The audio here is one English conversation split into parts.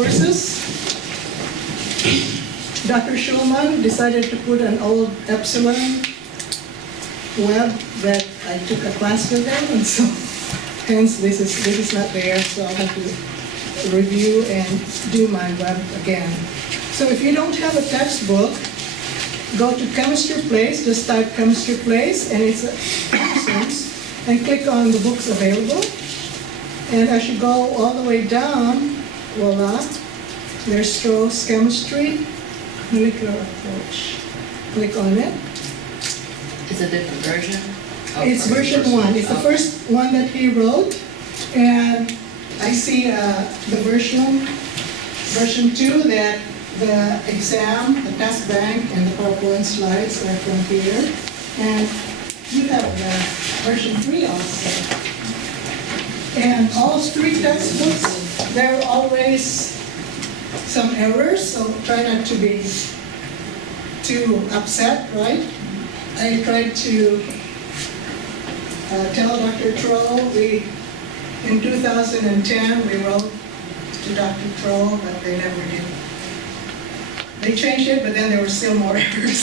courses. Dr. Schulman decided to put an old Epsilon web that I took a class with him, and so hence this is not there, so I'll have to review and do my web again. So if you don't have a textbook, go to Chemistry Place, just type Chemistry Place, and it's options, and click on the books available. And as you go all the way down, voila, there's Stroh's Chemistry, Molecular Approach. Click on it. It's a different version? It's version 1. It's the first one that he wrote, and I see the version 2 that the exam, the test bank, and the PowerPoint slides are from here. And you have the version 3 also. And all 3 textbooks, there are always some errors, so try not to be too upset, right? I tried to tell Dr. Troll, in 2010, we wrote to Dr. Troll, but they never did. They changed it, but then there were still more errors.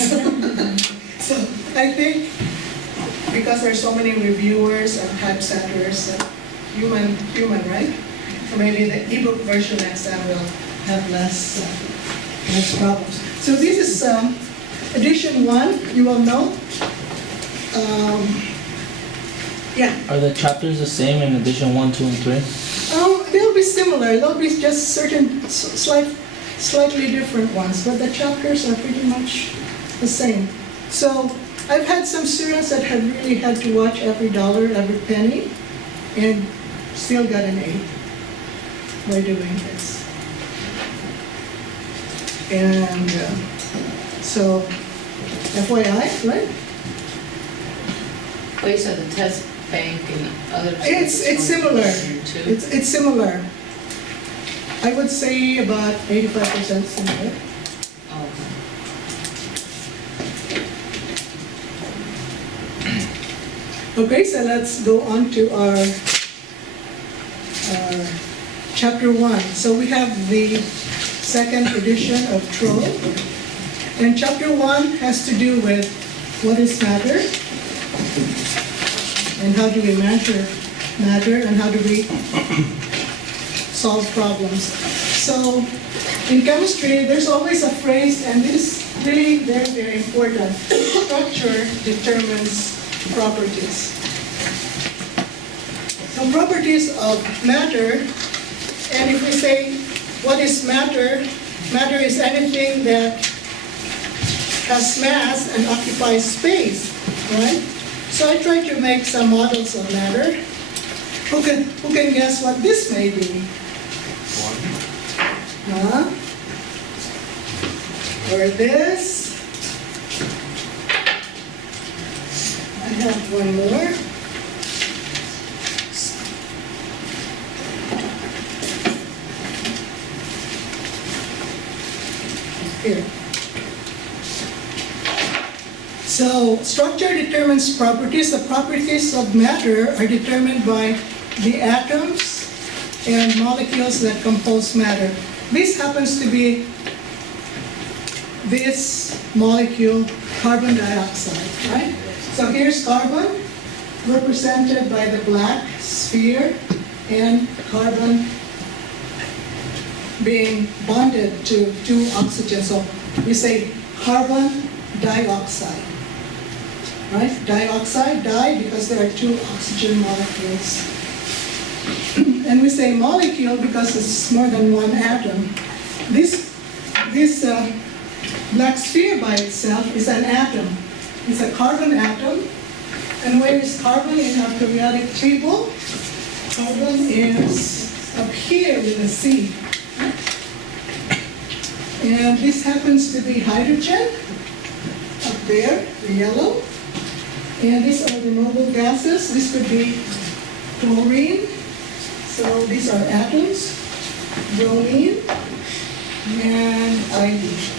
So I think because there's so many reviewers and typesetters, human, right? So maybe the ebook version next time will have less problems. So this is edition 1, you will know. Yeah. Are the chapters the same in edition 1, 2, and 3? They'll be similar. They'll be just certain slightly different ones, but the chapters are pretty much the same. So I've had some students that have really had to watch every dollar, every penny, and still got an A by doing this. And so, FYI, right? Wait, so the test bank and other... It's similar. It's similar. I would say about 85% similar. Oh, Okay, so let's go on to our chapter 1. So we have the second edition of Troll. And chapter 1 has to do with what is matter, and how do we measure matter, and how do we solve problems. So in chemistry, there's always a phrase, and this is really very, very important. Structure determines properties. So properties of matter, and if we say, what is matter? Matter is anything that has mass and occupies space, right? So I try to make some models of matter. Who can guess what this may be? Or this? I have one more. Here. So structure determines properties. The properties of matter are determined by the atoms and molecules that compose matter. This happens to be this molecule, carbon dioxide, right? So here's carbon, represented by the black sphere, and carbon being bonded to 2 oxygen. So we say carbon dioxide, right? Dioxide, di, because there are 2 oxygen molecules. And we say molecule because it's more than 1 atom. This black sphere by itself is an atom. It's a carbon atom. And where is carbon in our periodic table? Carbon is up here with a C. And this happens to be hydrogen, up there, the yellow. And these are the noble gases. This could be chlorine. So these are atoms, bromine, and iodine.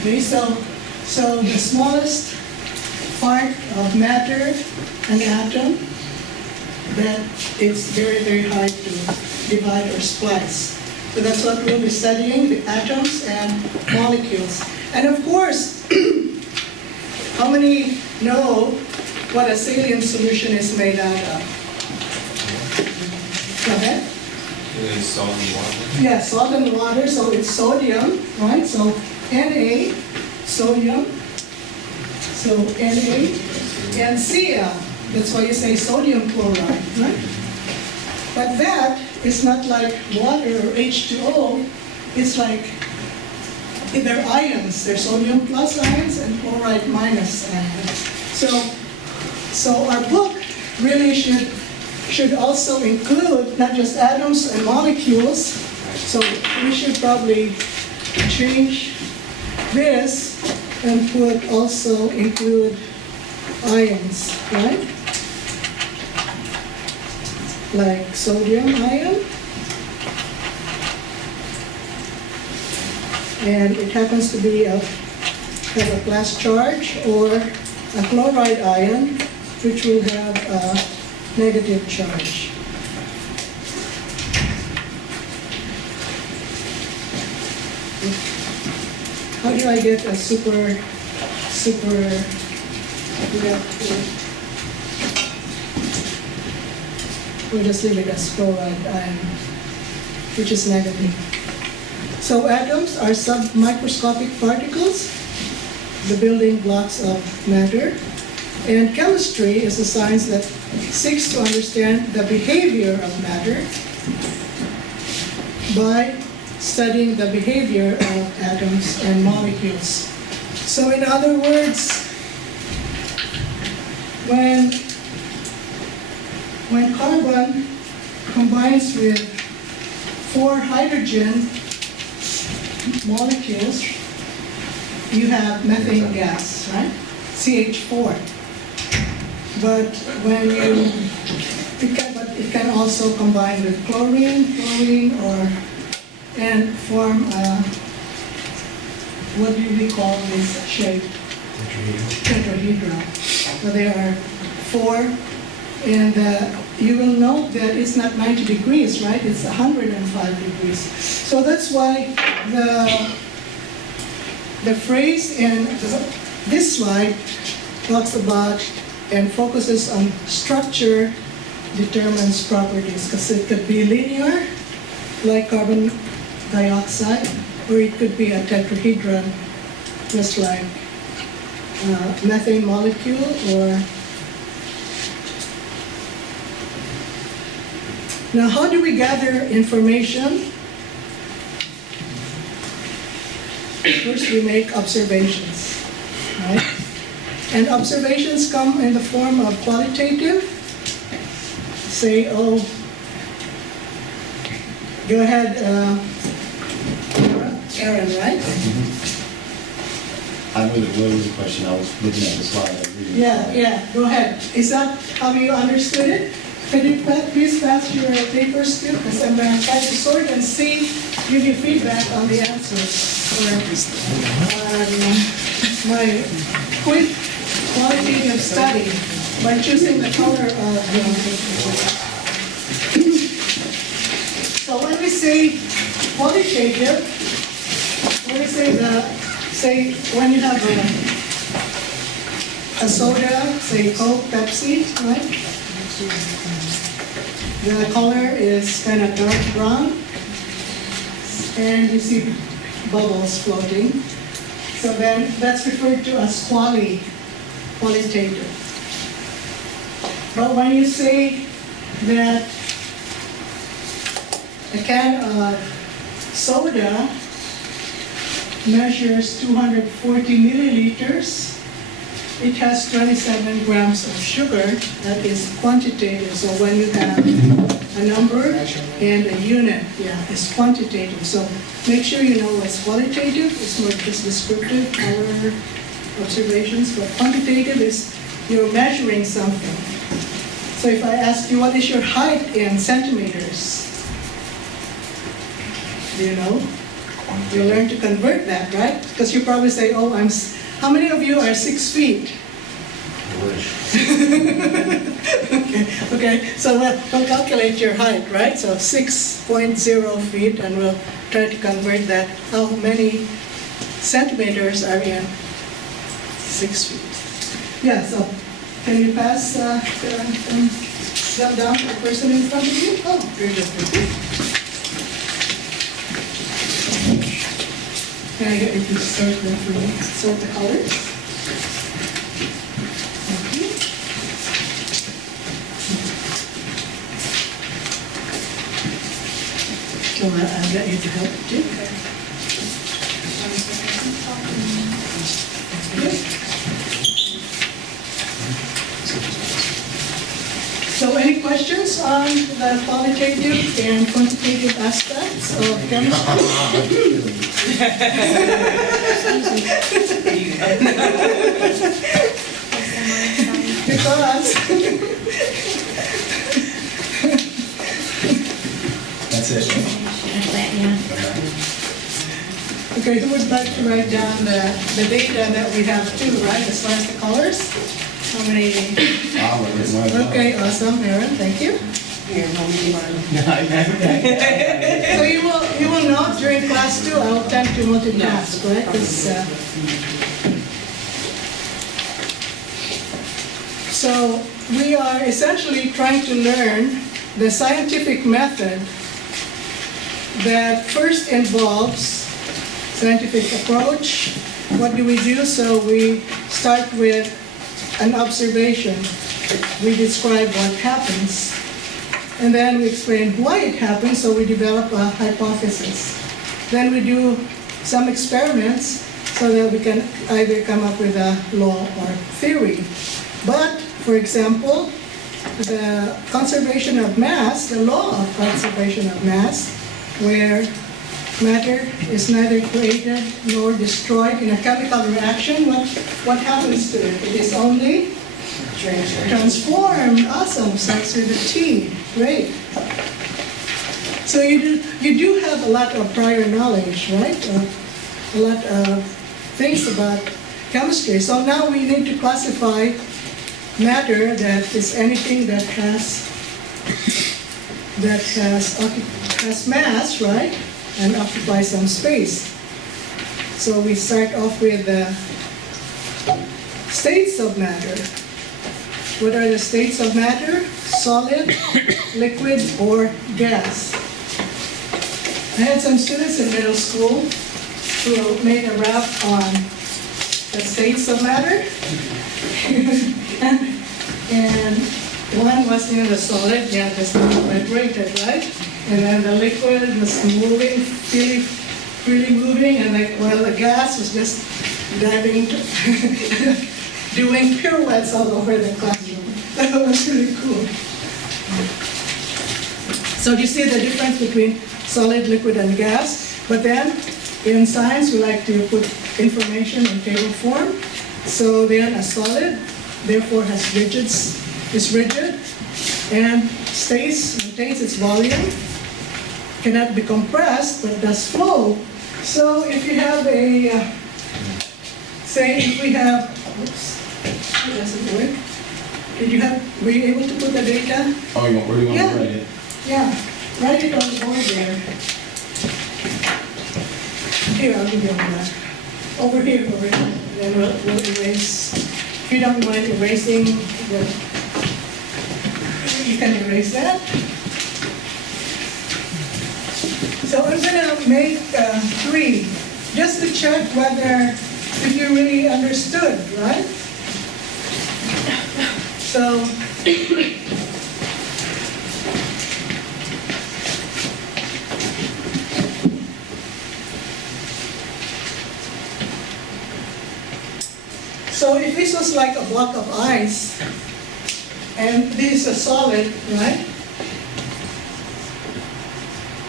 Okay, so the smallest part of matter, an atom, that it's very, very hard to divide or splice. So that's what we'll be studying, the atoms and molecules. And of course, how many know what a saline solution is made out of? Go ahead. Salt and water. Yeah, salt and water, so it's sodium, right? So Na, sodium, so Na, and Cl. That's why you say sodium chloride, right? But that is not like water or H2O. It's like, they're ions. They're sodium plus ions and chloride minus ions. So our book really should also include not just atoms and molecules. So we should probably change this and put also include ions, right? Like sodium ion. And it happens to be have a plus charge, or a chloride ion, which will have a negative charge. How do I get a super reactive? We'll just leave it as chloride ion, which is negative. So atoms are submicroscopic particles, the building blocks of matter. And chemistry is a science that seeks to understand the behavior of matter by studying the behavior of atoms and molecules. So in other words, when carbon combines with 4 hydrogen molecules, you have methane gas, right? CH4. But it can also combine with chlorine, and form what do we call this shape? Tetrahedron. So there are 4, and you will note that it's not 90 degrees, right? It's 105 degrees. So that's why the phrase in this slide talks about and focuses on structure determines properties, because it could be linear, like carbon dioxide, or it could be a tetrahedron, just like methane molecule, or... Now, how do we gather information? First, we make observations, right? And observations come in the form of qualitative. Say, oh, go ahead, Aaron, right? What was the question? I was looking at the slide. Yeah, go ahead. Is that how you understood it? Can you please pass your papers too? Because I'm going to try to sort and see, give you feedback on the answers. Or my quick qualitative study by choosing the color of So when we say qualitative, when we say when you have a soda, say Coke, Pepsi, right? The color is kind of dark brown, and you see bubbles floating. So then that's referred to as qualitative. But when you say that a can of soda measures 240 milliliters, it has 27 grams of sugar, that is quantitative. So when you have a number and a unit, it's quantitative. So make sure you know what's qualitative. It's more just descriptive, our observations. But quantitative is you're measuring something. So if I ask you, what is your height in centimeters? Do you know? You learn to convert that, right? Because you probably say, oh, how many of you are 6 feet? I wish. Okay, Okay, so we'll calculate your height, right? So 6.0 feet, and we'll try to convert that. How many centimeters are in 6 feet? Yeah, so can you pass that down to the person in front of you? Oh, very good. Can I get you to sort them for me? Sort the colors? Thank you. So I'll get you to help too. So any questions on the qualitative and quantitative aspects of chemistry? Because That's it. okay, who would like to write down the data that we have too, right, as far as the colors? How many? Okay, awesome, Aaron, thank you. So you will note during class 2, I will tend to multitask, right? 'Cause, so we are essentially trying to learn the scientific method that first involves scientific approach. What do we do? So we start with an observation. We describe what happens. And then we explain why it happens, so we develop a hypothesis. Then we do some experiments so that we can either come up with a law or theory. But, for example, the conservation of mass, the law of conservation of mass, where matter is neither created nor destroyed in a chemical reaction, what happens to it? It is only transformed. Awesome, starts with a T. Great. So you do have a lot of prior knowledge, right? A lot of things about chemistry. So now we need to classify matter that is anything that has mass, right? And occupies some space. So we start off with the states of matter. What are the states of matter? Solid, liquid, or gas. I had some students in middle school who made a rap on the states of matter. and one was in the solid, yeah, that's not vibrated, right? And then the liquid was moving, freely moving, and while the gas was just diving, doing pirouettes all over the classroom. That was really cool. So do you see the difference between solid, liquid, and gas? But then, in science, we like to put information in table form. So then a solid, therefore is rigid, and maintains its volume, cannot be compressed, but does flow. So if you have oops, it doesn't work. Were you able to put the data? Oh, where do you want Yeah. to write it? Yeah, write it on the board there. Here, I'll give you that. Over here. Then we'll erase. If you don't mind erasing, you can erase that. So I'm gonna make 3, just to check whether if you really understood, right? So So if this was like a block of ice, and this is a solid, right?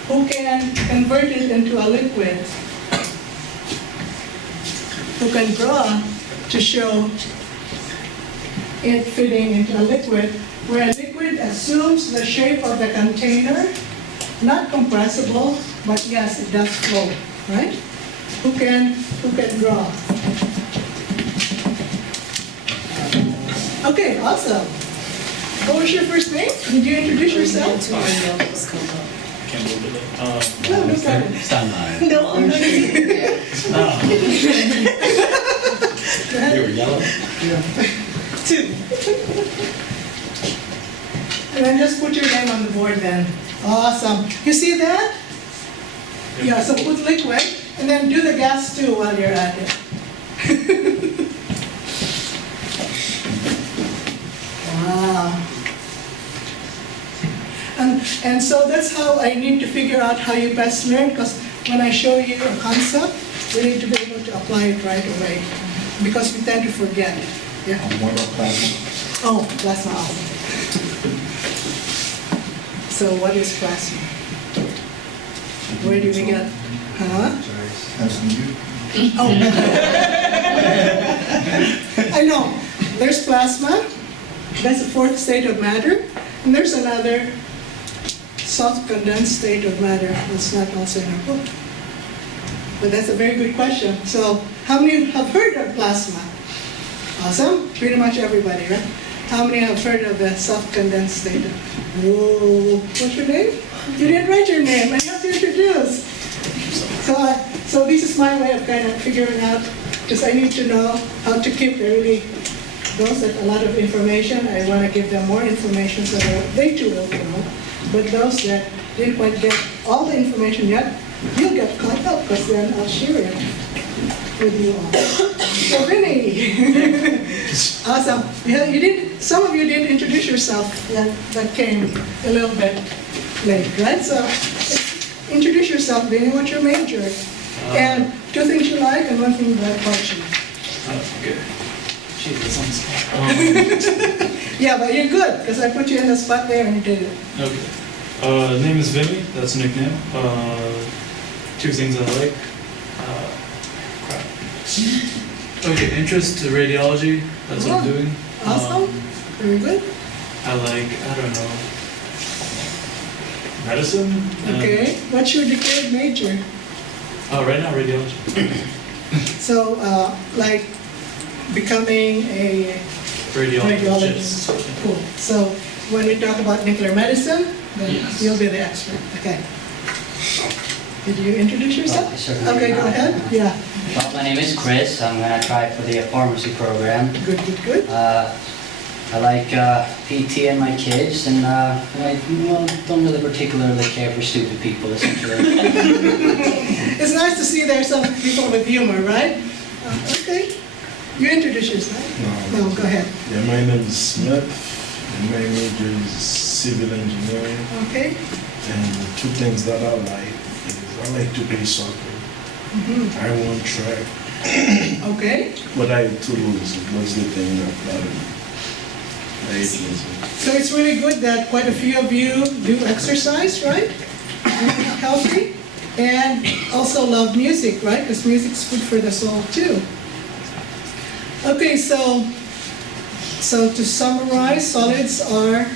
Who can convert it into a liquid? Who can draw to show it fitting into a liquid, where a liquid assumes the shape of the container, not compressible, but yes, it does flow, right? Who can draw? Okay, awesome. What was your first name? Did you introduce yourself? I can't believe it. No, no problem. Stand by. No, I'm not. Go ahead. You were yellow? Two. And then just put your name on the board then. Awesome. You see that? Yeah, so put liquid, and then do the gas too while you're at it. Wow. And so that's how I need to figure out how you best learn, because when I show you a concept, we need to be able to apply it right away, because we tend to forget. Yeah. One more class. Oh, plasma, awesome. So what is plasma? Where do we get? Huh? That's from you. Oh. I know. There's plasma. That's the fourth state of matter. And there's another soft condensed state of matter that's not also in our book. But that's a very good question. So how many have heard of plasma? Awesome. Pretty much everybody, right? How many have heard of the soft condensed state? Whoa. What's your name? You didn't write your name. I have to introduce. So this is my way of kind of figuring out, because I need to know how to keep those that a lot of information. I want to give them more information so that they too will know. But those that didn't quite get all the information yet, you'll get caught up, because then I'll share it with you all. So Vinny, awesome. Yeah, you did. Some of you did introduce yourself. That came a little bit late, right? So introduce yourself, Vinny. What's your major? And two things you like and one thing that hurts you. Okay. Jeez, that's on the spot. Yeah, but you're good, because I put you in the spot there and you did it. Okay. Name is Vimy, that's a nickname. Two things I like. Crap. Okay, interest to radiology, that's what I'm doing. Awesome. Very good. I like, I don't know, medicine? Okay. What's your declared major? Right now, radiology. So, like becoming a Radiologist. Cool. So when we talk about nuclear medicine, then Yes. you'll be the expert. Okay. Did you introduce yourself? Oh, certainly Okay, go not. ahead. Yeah. Well, my name is Chris. I'm going to try for the pharmacy program. Good, good, good. I like PT and my kids, and I don't really particularly care for stupid people, essentially. It's nice to see there's some people with humor, right? Okay. You introduce yourself. No, go ahead. Yeah, my name is Smith, and my major is civil engineering. Okay. And two things that I like is I like to play soccer. I won't track, Okay. but I had to lose. That's the thing that I hate losing. So it's really good that quite a few of you do exercise, right? Healthy. And also love music, right? Because music's good for the soul too. Okay, so to summarize, solids are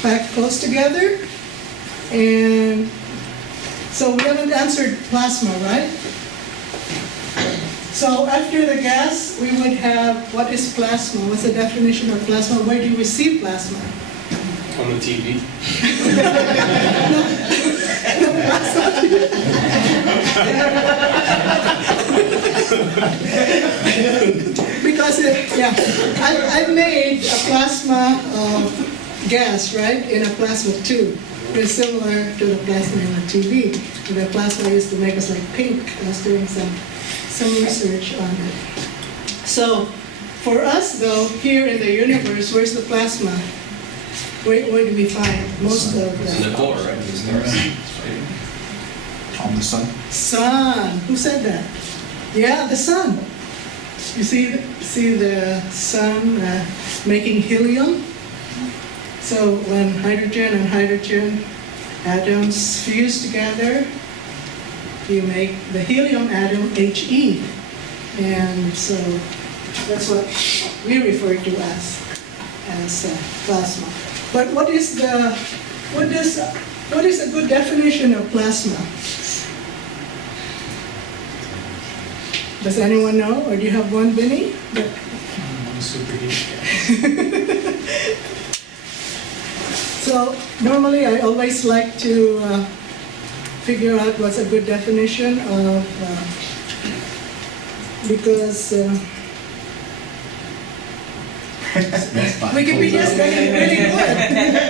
packed close together. And so we haven't answered plasma, right? So after the gas, we would have, what is plasma? What's the definition of plasma? Where do you receive plasma? On the TV. Because I've made a plasma of gas, right, in a plasma tube. It's similar to the plasma in the TV. And the plasma used to make us like pink. I was doing some research on it. So for us though, here in the universe, where's the plasma? Where do we find most of In the the core, right? On the sun. sun? Who said that? Yeah, the sun. You see the sun making helium? So when hydrogen and hydrogen atoms fuse together, you make the helium atom He. And so that's what we refer to as plasma. But what is a good definition of plasma? Does anyone know, or do you have one, Vinny? I'm super geek. So normally I always like to figure out what's a good definition of, because Wikipedia is really good,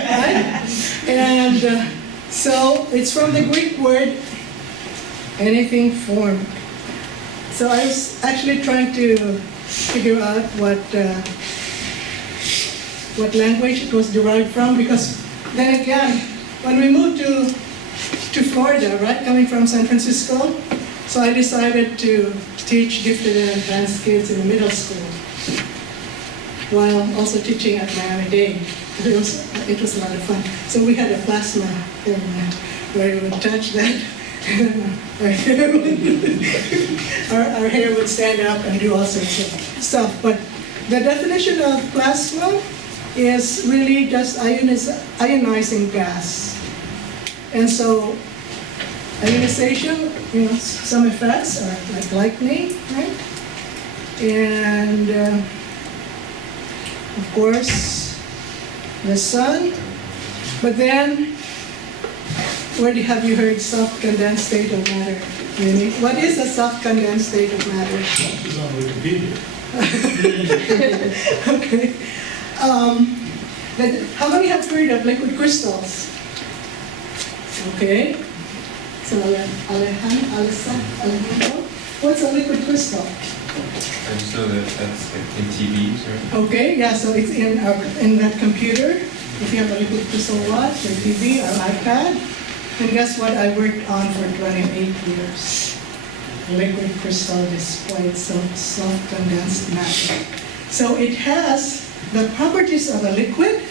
right? And so it's from the Greek word, anything formed. So I was actually trying to figure out what language it was derived from, because then again, when we moved to Florida, right, coming from San Francisco, so I decided to teach gifted and advanced kids in the middle school, while also teaching at Miami-Dade. It was a lot of fun. So we had a plasma thing where we would touch that, our hair would stand up and do all sorts of stuff. But the definition of plasma is really just ionizing gas. And so ionization, some effects are like lightning, right? And of course, the sun. But then, have you heard soft condensed state of matter? Really? What is a soft condensed state of matter? It's on Wikipedia. Okay. How many have heard of liquid crystals? Okay. So Alejandro, what's a liquid crystal? I just know that that's like in TVs, right? Okay, yeah, so it's in that computer. If you have a liquid crystal watch or TV or iPad, and guess what I worked on for 28 years? Liquid crystal display, soft condensed matter. So it has the properties of a liquid,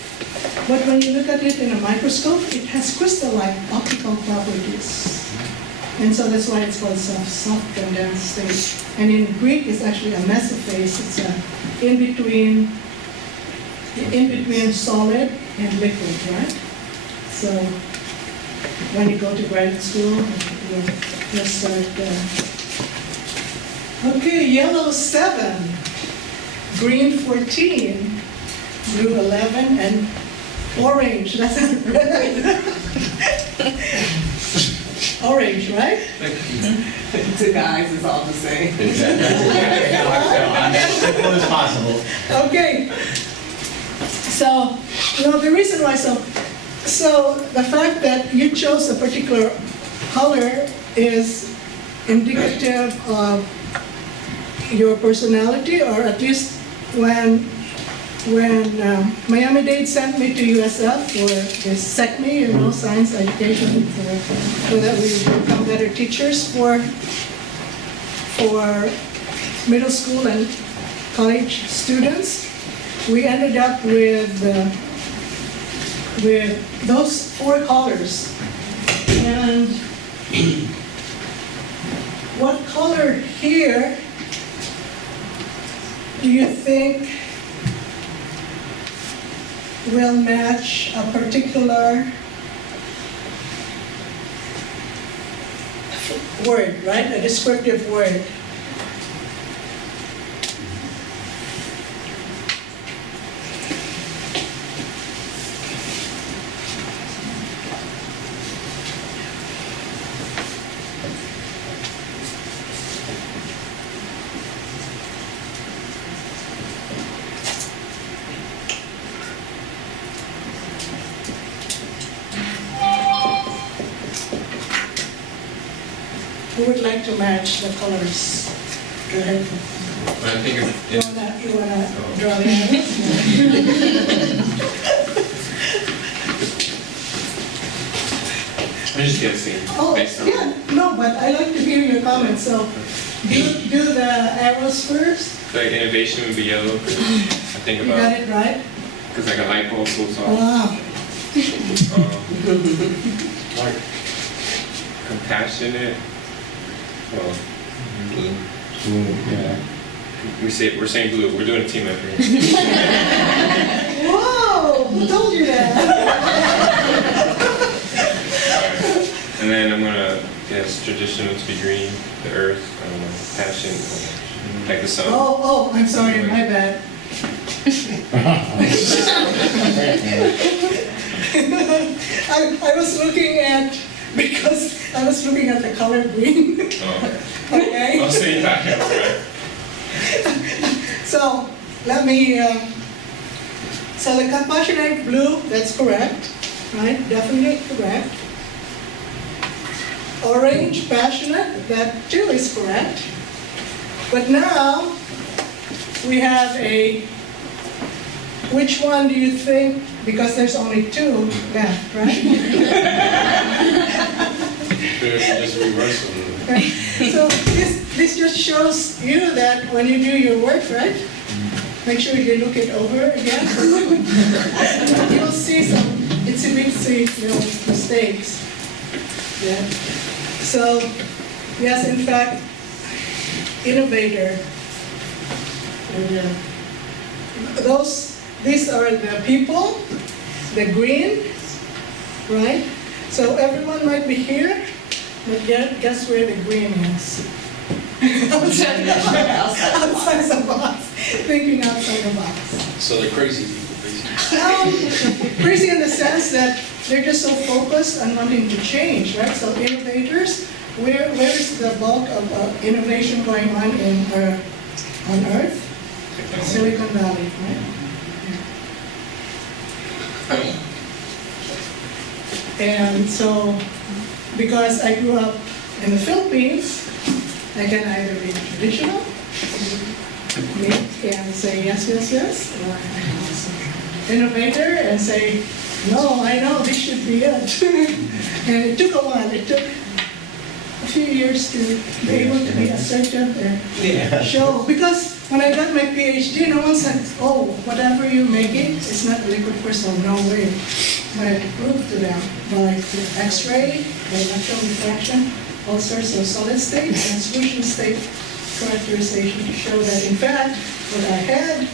but when you look at it in a microscope, it has crystal-like optical properties. And so that's why it's called soft condensed state. And in Greek, it's actually a mesophase. It's in between solid and liquid, right? So when you go to graduate school, you'll start. Okay, yellow 7, green 14, blue 11, and orange. That's orange, right? To guys, it's all the same. Exactly. As simple as possible. Okay. So, the reason why so the fact that you chose a particular color is indicative of your personality, or at least when Miami-Dade sent me to USF for this SECME, science education, so that we become better teachers for middle school and college students. We ended up with those 4 colors. And what color here do you think will match a particular word, right? A descriptive word. Who would like to match the colors? Go ahead. When I think of You wanna draw the arrows? I'm just guessing. Oh, based on yeah, no, but I like to hear your comments, so do the arrows first. like innovation would be yellow. 'Cause I think You got about it right? because like a light bulb goes off. Wow. Like compassionate. Well, blue. Yeah. We're saying blue. We're doing a team effort. Whoa, who told you that? And then I'm gonna guess traditional to be green. The earth. I don't know. Passion. Like the sun. Oh, I'm sorry, my bad. I was looking at, because I was looking at the color green, Oh, okay? I'll say that, right? So, let me, so the compassionate blue, that's correct, right? Definitely correct. Orange, passionate, that too is correct. But now, we have a, which one do you think, because there's only two left, right? Just reverse them. So this just shows you that when you do your work, right? Make sure you look it over again. You'll see some itsy-bitsy little mistakes. Yeah. So, yes, in fact, innovator. These are the people, the green, right? So everyone might be here, but guess where the green is? Outside the box. Thinking outside the box. So they're crazy people, basically. Crazy in the sense that they're just so focused on wanting to change, right? So innovators, where is the bulk of innovation going on on Earth? Silicon Valley, right? And so, because I grew up in the Philippines, I can either be traditional, and say yes, yes, yes, or I can also innovator and say, no, I know this should be it. And it took a while. It took a few years to be able to be assertive and show. Because when I got my PhD, no one said, oh, whatever you're making is not a liquid crystal, no way. But I had to prove to them by the X-ray, by electron diffraction, all sorts of solid state and solution state characterization to show that, in fact, what I had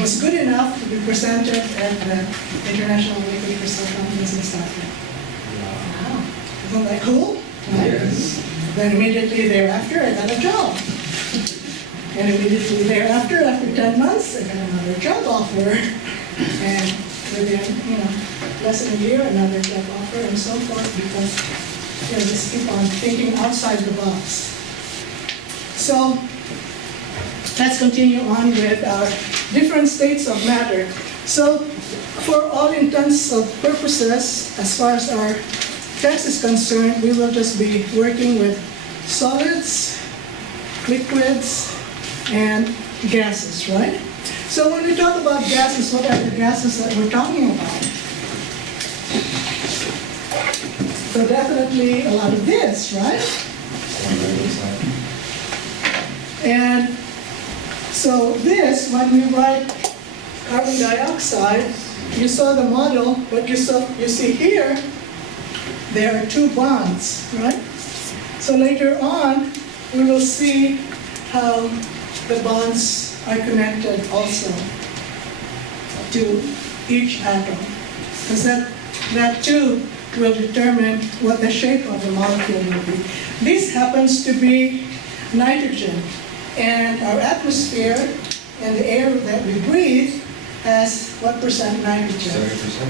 was good enough to be presented at the International Liquid Crystal Conference in Stockholm. Wow. Isn't that cool? Right? Yes. Then immediately thereafter, I got a job. And immediately thereafter, after 10 months, I got another job offer. And within, less than a year, another job offer, and so forth, because just keep on thinking outside the box. So let's continue on with our different states of matter. So for all intents and purposes, as far as our text is concerned, we will just be working with solids, liquids, and gases, right? So when we talk about gases, what are the gases that we're talking about? So definitely a lot of this, right? And so this, when we write carbon dioxide, you saw the model, but you see here, there are two bonds, right? So later on, we will see how the bonds are connected also to each atom. Because that too will determine what the shape of the molecule will be. This happens to be nitrogen. And our atmosphere and the air that we breathe has what percent nitrogen? 70%?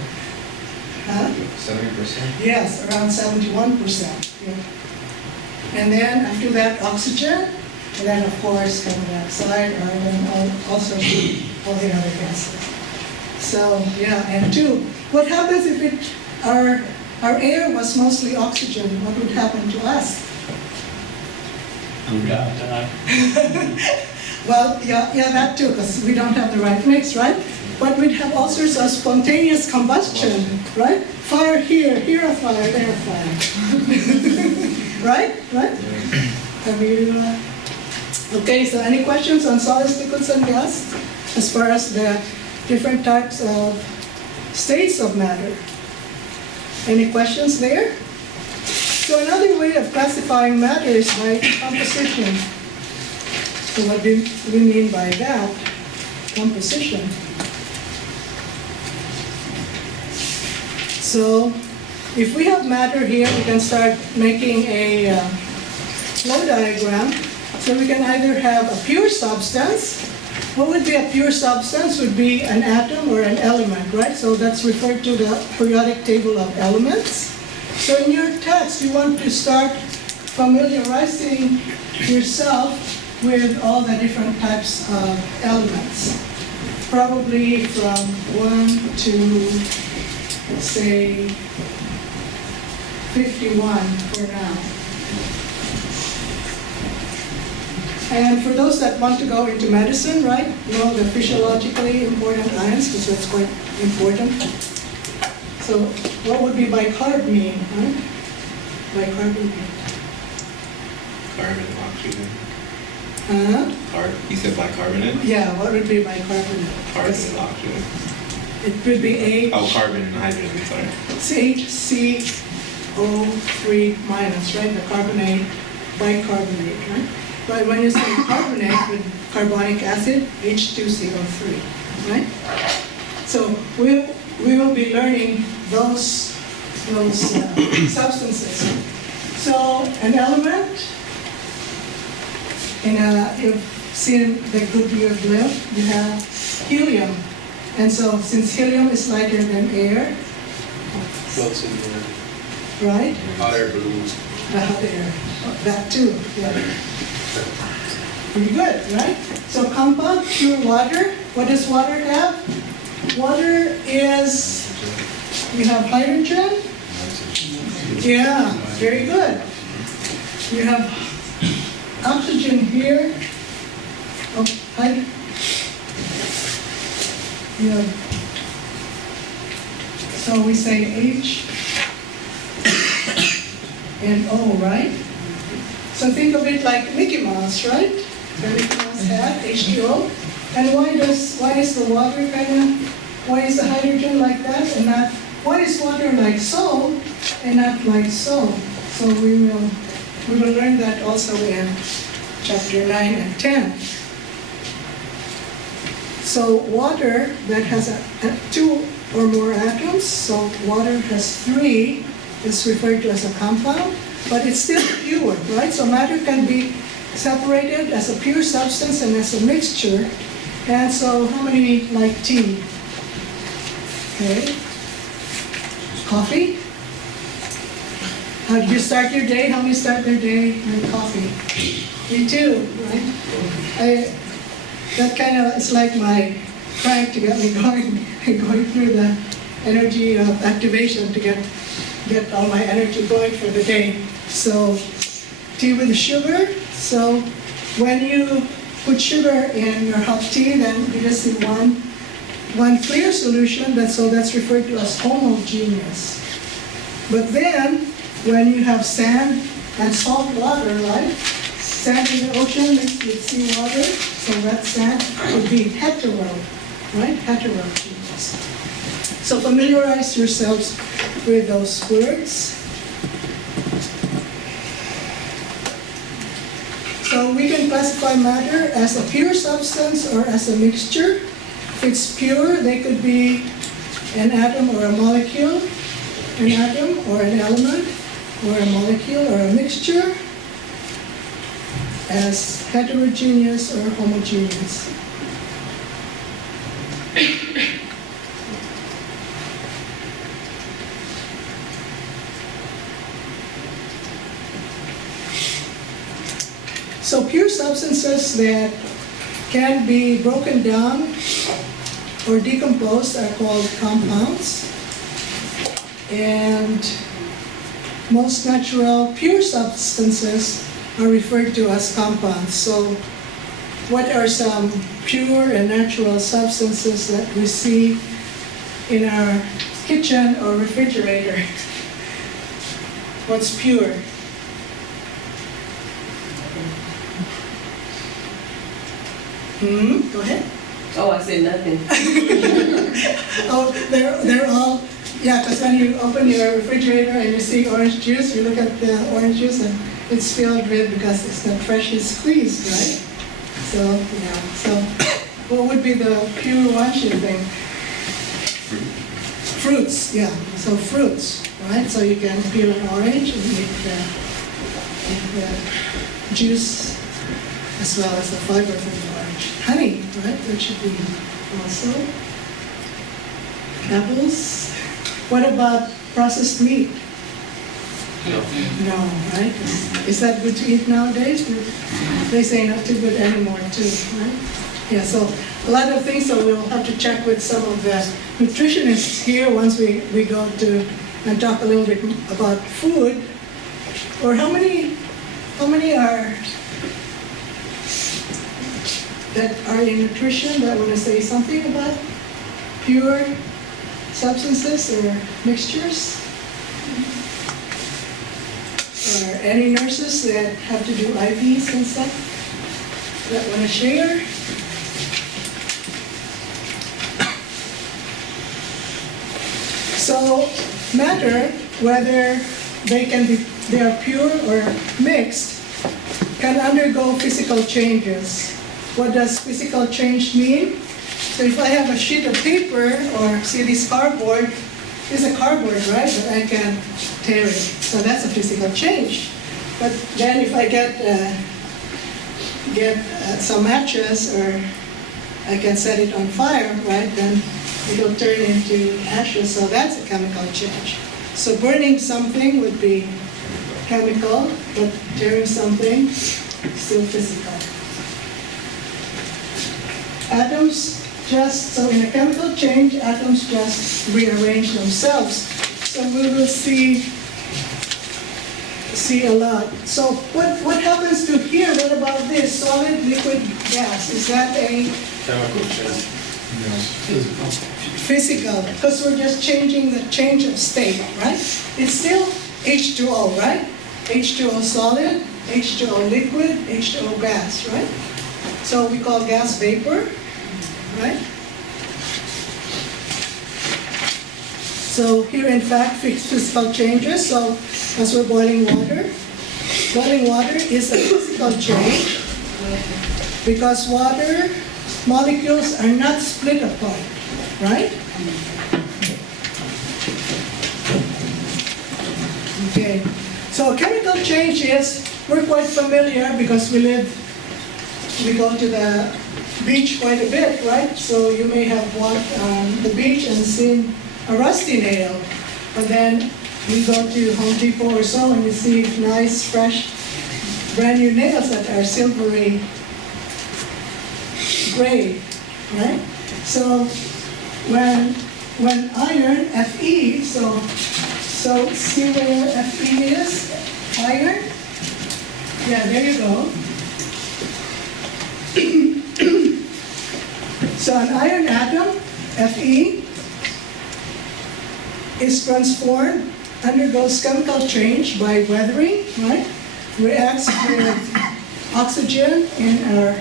Huh? 70%? Yes, around 71%. Yeah. And then after that, oxygen, and then of course carbon dioxide, argon, all sorts of all the other gases. So yeah, and two, what happens if our air was mostly oxygen? What would happen to us? Well, yeah, that too, because we don't have the right mix, right? But we'd have all sorts of spontaneous combustion, right? Fire here a fire, there a fire. Right? Have you, okay, so any questions on solids, liquids, and gas as far as the different types of states of matter? Any questions there? So another way of classifying matter is by composition. So what do we mean by that? Composition. So if we have matter here, we can start making a flow diagram. So we can either have a pure substance, what would be a pure substance would be an atom or an element, right? So that's referred to the periodic table of elements. So in your text, you want to start familiarizing yourself with all the different types of elements. Probably from 1 to, say, 51 for now. And for those that want to go into medicine, right, know the physiologically important ions, because that's quite important. So what would be bicarb mean, right? Bicarb mean. Carbon, oxygen. You said bicarbonate? Yeah, what would be bicarbonate? Carbon and oxygen. It would be H. Oh, carbon and hydrogen, sorry. HCO3 minus, right? The carbonate, bicarbonate, right? But when you say carbonate with carbonic acid, H2CO3, right? So we will be learning those substances. So an element, you've seen the good view of lymph, you have helium. And so since helium is lighter than air, Floats in the right? hot air balloons. The hot air, that too, yeah. Pretty good, right? So compound, pure water. What does water have? Water is, you have hydrogen. Yeah, very good. You have oxygen here. Oh, yeah. So we say H and O, right? So think of it like Mickey Mouse, right? The Mickey Mouse hat, H2O. And why is the water why is the hydrogen like that and not, why is water like so and not like so? So we will learn that also in chapter 9 and 10. So water that has 2 or more atoms, so water has 3, is referred to as a compound, but it's still pure, right? So matter can be separated as a pure substance and as a mixture. And so how many like tea? Okay. Coffee? How do you start your day? How many start their day with coffee? Me too, right? That kind of is like my crank to get me going through the energy of activation to get all my energy going for the day. So tea with sugar. So when you put sugar in your hot tea, then you just see one clear solution. That's referred to as homogeneous. But then when you have sand and salt water, right? Sand in the ocean mixed with seawater, so that sand would be hetero, right? Heterogeneous. So familiarize yourselves with those words. So we can classify matter as a pure substance or as a mixture. If it's pure, they could be an atom or a molecule, an atom or an element, or a molecule or a mixture, as heterogeneous or homogeneous. So pure substances that can be broken down or decomposed are called compounds. And most natural pure substances are referred to as compounds. So what are some pure and natural substances that we see in our kitchen or refrigerator? What's pure? Go ahead. Oh, I said nothing. Oh, they're all, yeah, because when you open your refrigerator and you see orange juice, you look at the orange juice and it's filled with, because it's not freshly squeezed, right? So, yeah, so what would be the pure ones, you think? Fruits, yeah, so fruits, right? So you can peel an orange and make the juice as well as the fiber from the orange. Honey, right? That should be also. Apples. What about processed meat? No, right? Is that good to eat nowadays? They say not too good anymore too, right? Yeah, so a lot of things, so we'll have to check with some of the nutritionists here once we go to and talk a little bit about food. Or how many are that are in nutrition that want to say something about pure substances or mixtures? Or any nurses that have to do IVs and stuff that want to share? So matter, whether they are pure or mixed, can undergo physical changes. What does physical change mean? So if I have a sheet of paper, or see this cardboard, it's a cardboard, right? But I can tear it. So that's a physical change. But then if I get some matches, or I can set it on fire, right? Then it'll turn into ashes. So that's a chemical change. So burning something would be chemical, but tearing something still physical. Atoms so in a chemical change, atoms just rearrange themselves. So we will see a lot. So what happens to here? What about this? Solid, liquid, gas. Is that a Chemical change. physical? Because we're just changing the change of state, right? It's still H2O, right? H2O solid, H2O liquid, H2O gas, right? So we call gas vapor, right? So here, in fact, physical changes. So as we're boiling water is a physical change because water molecules are not split apart, right? Okay. So chemical change is, we're quite familiar because we go to the beach quite a bit, right? So you may have walked on the beach and seen a rusty nail, but then you go to Home Depot or so and you see nice, fresh, brand new nails that are silvery gray, right? So when iron, Fe, so see where Fe is? Iron? Yeah, there you go. So an iron atom, Fe, is transformed, undergoes chemical change by weathering, right? Reacts with oxygen in our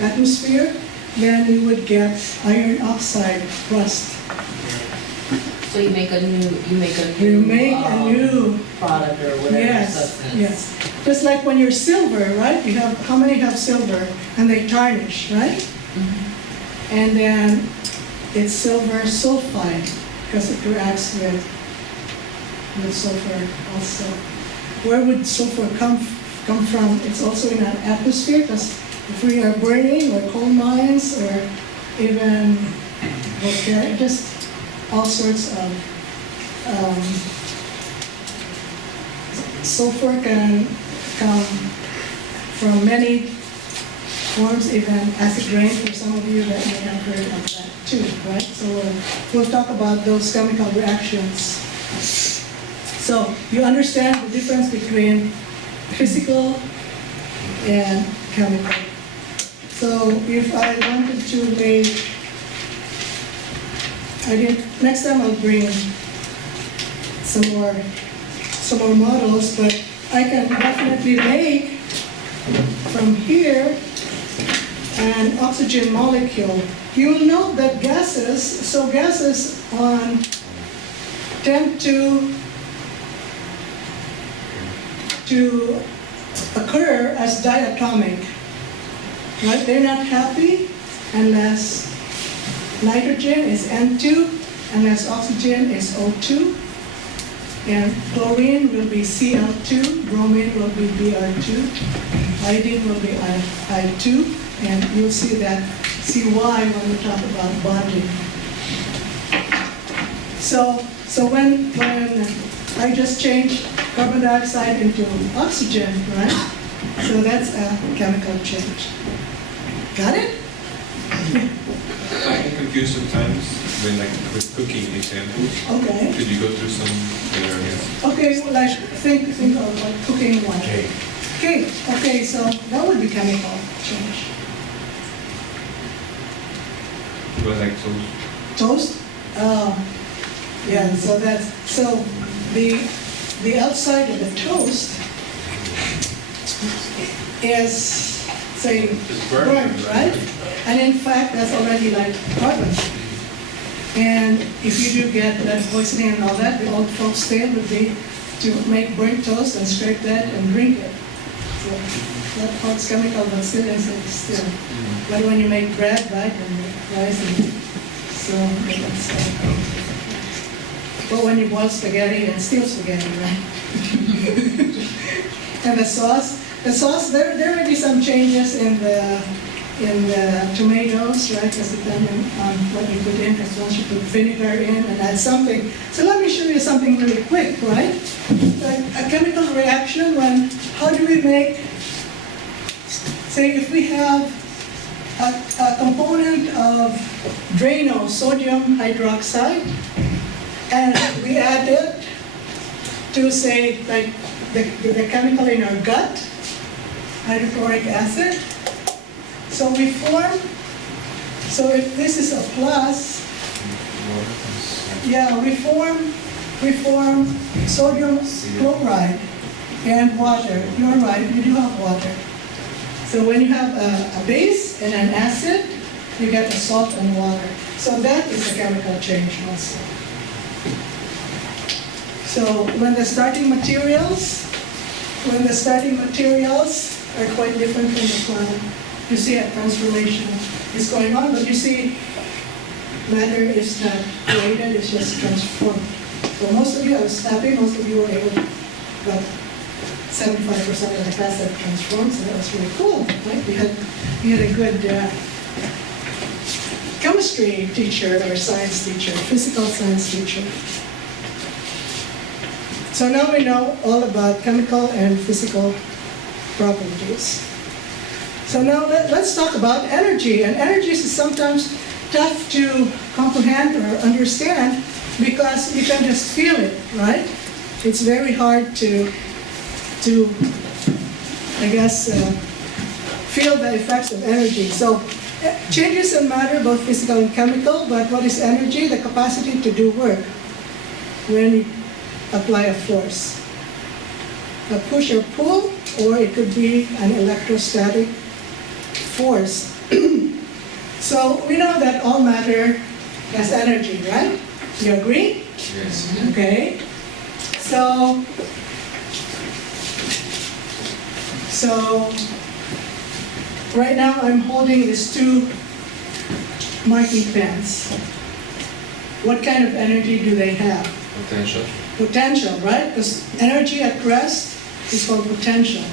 atmosphere, then we would get iron oxide rust. So you make a new product or whatever Yes, substance. yes. Just like when you're silver, right? You have, how many have silver? And they tarnish, right? Mm-hmm. And then it's silver sulfide because it reacts with sulfur also. Where would sulfur come from? It's also in our atmosphere because if we are burning or coal mines or even just all sorts of sulfur can come from many forms, even acid rain for some of you that may have heard of that too, right? So we'll talk about those chemical reactions. So you understand the difference between physical and chemical. So if I wanted to make, next time I'll bring some more models, but I can definitely make from here an oxygen molecule. You will note that gases tend to occur as diatomic, right? They're not happy unless nitrogen is N2, unless oxygen is O2, and chlorine will be Cl2, bromine will be Br2, iodine will be I2, And you'll see why when we talk about bonding. So when I just changed carbon dioxide into oxygen, right? So that's a chemical change. Got it? I get confused sometimes when like with cooking examples. Okay. Could you go through some areas? Okay, well, like think of like cooking one. Okay. Cake. Okay, so that would be chemical change. It was like toast. Toast? Yeah, so the outside of the toast is, say, It's burnt, right? And in fact, that's already like carbon. And if you do get lead poisoning and all that, the old folks' tale would be to make burnt toast and scrape that and drink it. So that part's chemical, but still inside still. But when you make bread, right, and rice, and so that's but when you boil spaghetti, it's still spaghetti, right? And the sauce, there may be some changes in the tomatoes, right? Because depending on what you put in, because once you put vinegar in and add something. So let me show you something really quick, right? Like a chemical reaction how do we make, say if we have a component of Drano, sodium hydroxide, and we add it to, say, like the chemical in our gut, hydrochloric acid. So we form, so if this is a plus, yeah, we form sodium chloride and water. You're right, you do have water. So when you have a base and an acid, you get a salt and water. So that is a chemical change also. So when the starting materials are quite different from the plant, you see a transformation is going on, but you see matter is not created, it's just transformed. So most of you, I was happy, most of you were able to, about 75% of the class that transformed, so that was really cool, right? We had a good chemistry teacher or science teacher, physical science teacher. So now we know all about chemical and physical properties. So now let's talk about energy. And energy is sometimes tough to comprehend or understand because you can just feel it, right? It's very hard to I guess, feel the effects of energy. So changes in matter, both physical and chemical, but what is energy? The capacity to do work when you apply a force. A push or pull, or it could be an electrostatic force. So we know that all matter has energy, right? You agree? Yes. Okay. So right now I'm holding these two marking pens. What kind of energy do they have? Potential. Potential, right? Because energy at rest is called potential.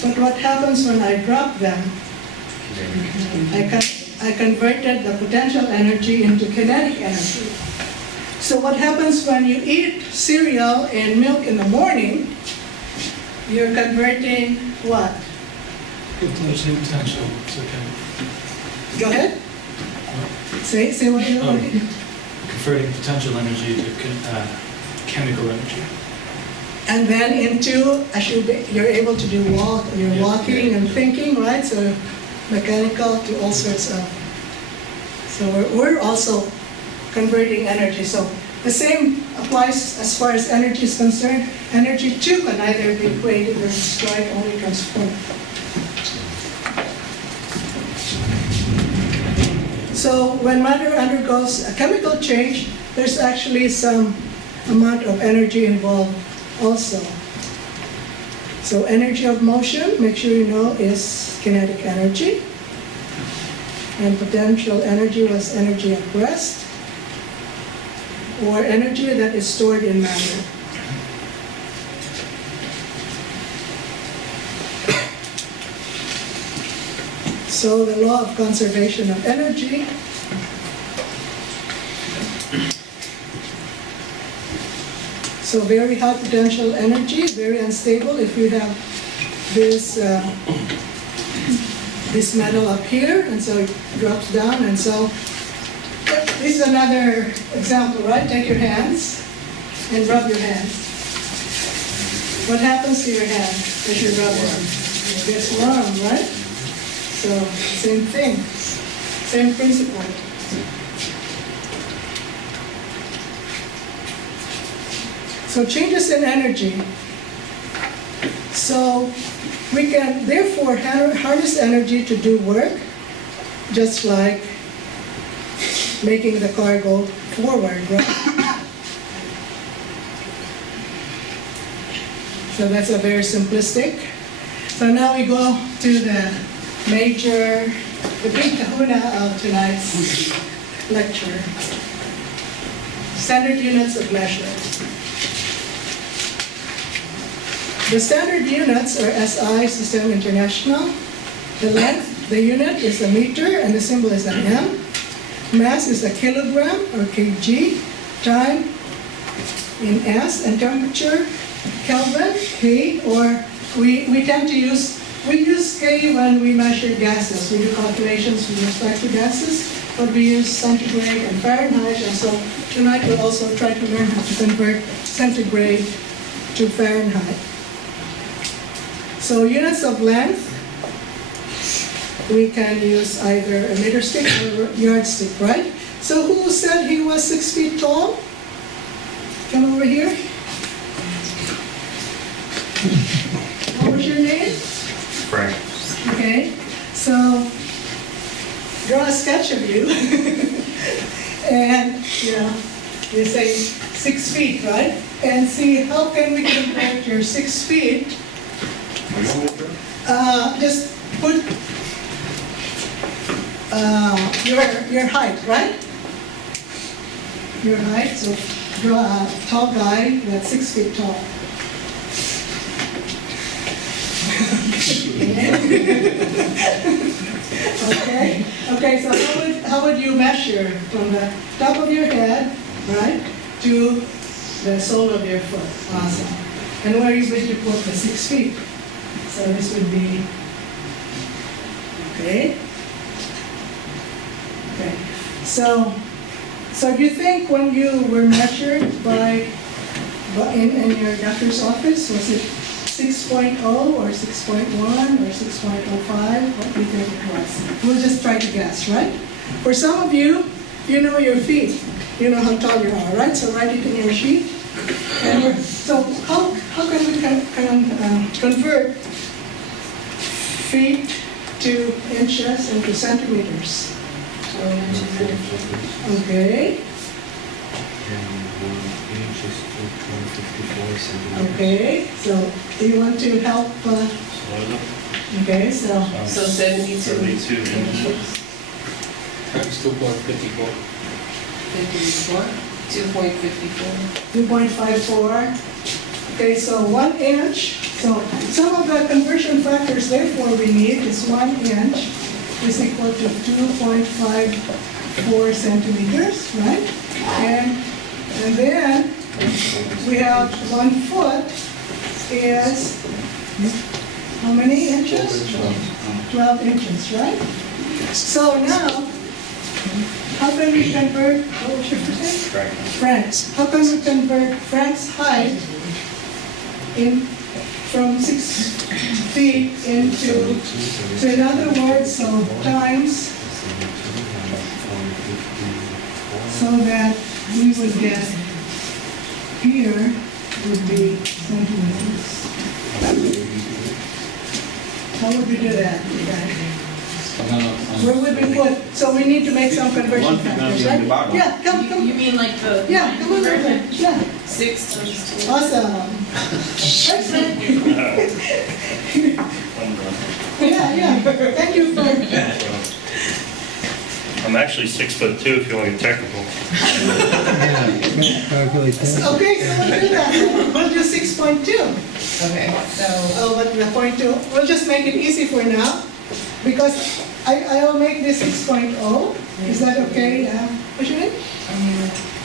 But what happens when I drop them? I converted the potential energy into kinetic energy. So what happens when you eat cereal and milk in the morning? You're converting what? Potential to Go ahead. Say what you want. converting potential energy to chemical energy. And then into, you're able to do you're walking and thinking, right? So mechanical to all sorts of. So we're also converting energy. So the same applies as far as energy is concerned. Energy too can either be created or destroyed, only transformed. So when matter undergoes a chemical change, there's actually some amount of energy involved also. So energy of motion, make sure you know, is kinetic energy. And potential energy was energy at rest, or energy that is stored in matter. So the law of conservation of energy. So very high potential energy, very unstable. If you have this this metal up here, and so it drops down, and so this is another example, right? Take your hands and rub your hands. What happens to your hand as you rub them? It gets warm, right? So same thing, same principle. So changes in energy. So we can therefore harness energy to do work, just like making the car go forward, right? So that's a very simplistic. So now we go to the big kahuna of tonight's lecture. Standard units of measure. The standard units are SI, System International. The length, the unit is a meter, and the symbol is an M. Mass is a kilogram or kg. Time in S, and temperature, Kelvin, K, or we tend to use K when we measure gases. We do calculations with respect to gases, but we use centigrade and Fahrenheit, and so tonight we'll also try to learn how to convert centigrade to Fahrenheit. So units of length, we can use either a meter stick or yardstick, right? So who said he was 6 feet tall? Come over here. What was your name? Frank. Okay, so draw a sketch of you. And, you say 6 feet, right? And see how can we convert your 6 feet. Just put your height, right? Your height, so draw a tall guy that's 6 feet tall. Okay, so how would you measure from the top of your head, right, to the sole of your foot? Awesome. And where would you put the 6 feet? So this would be, okay. So you think when you were measured in your doctor's office, was it 6.0 or 6.1 or 6.05? What do you think it was? We'll just try to guess, right? For some of you, you know your feet. You know how tall you are, right? So write it in your sheet. And so how can we convert feet to inches and to centimeters? Okay. Okay, so do you want to help? Okay, so 72. 2.54. 2.54. Okay, so 1 inch. So some of the conversion factors therefore we need is 1 inch is equal to 2.54 centimeters, right? And then we have 1 foot is how many inches? 12 inches, right? So now, how can we convert, what was your first name? Frank's. How can we convert Frank's height from 6 feet into, so in other words, so times, so that we would get here would be centimeters. How would we do that? Where would we put, so we need to make some conversion factors, right? Yeah, come. You mean like the Yeah, come on over. Yeah, 6 times 2? awesome. Excellent. Yeah, thank you for, I'm actually 6'2" if you want to get technical. okay, so we'll do that. We'll do 6.2. Okay, so Oh, but the 0.2, we'll just make it easy for now, because I'll make this 6.0. Is that okay? What's your name?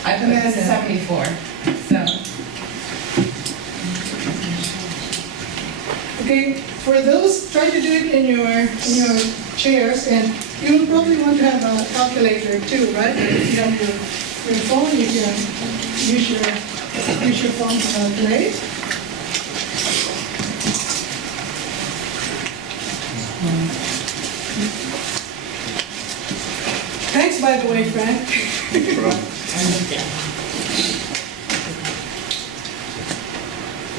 I put it at 74, so. Okay, for those, try to do it in your chairs, and you will probably want to have a calculator too, right? If you have your phone, you can use your phone to calculate. Thanks, by the way, Frank.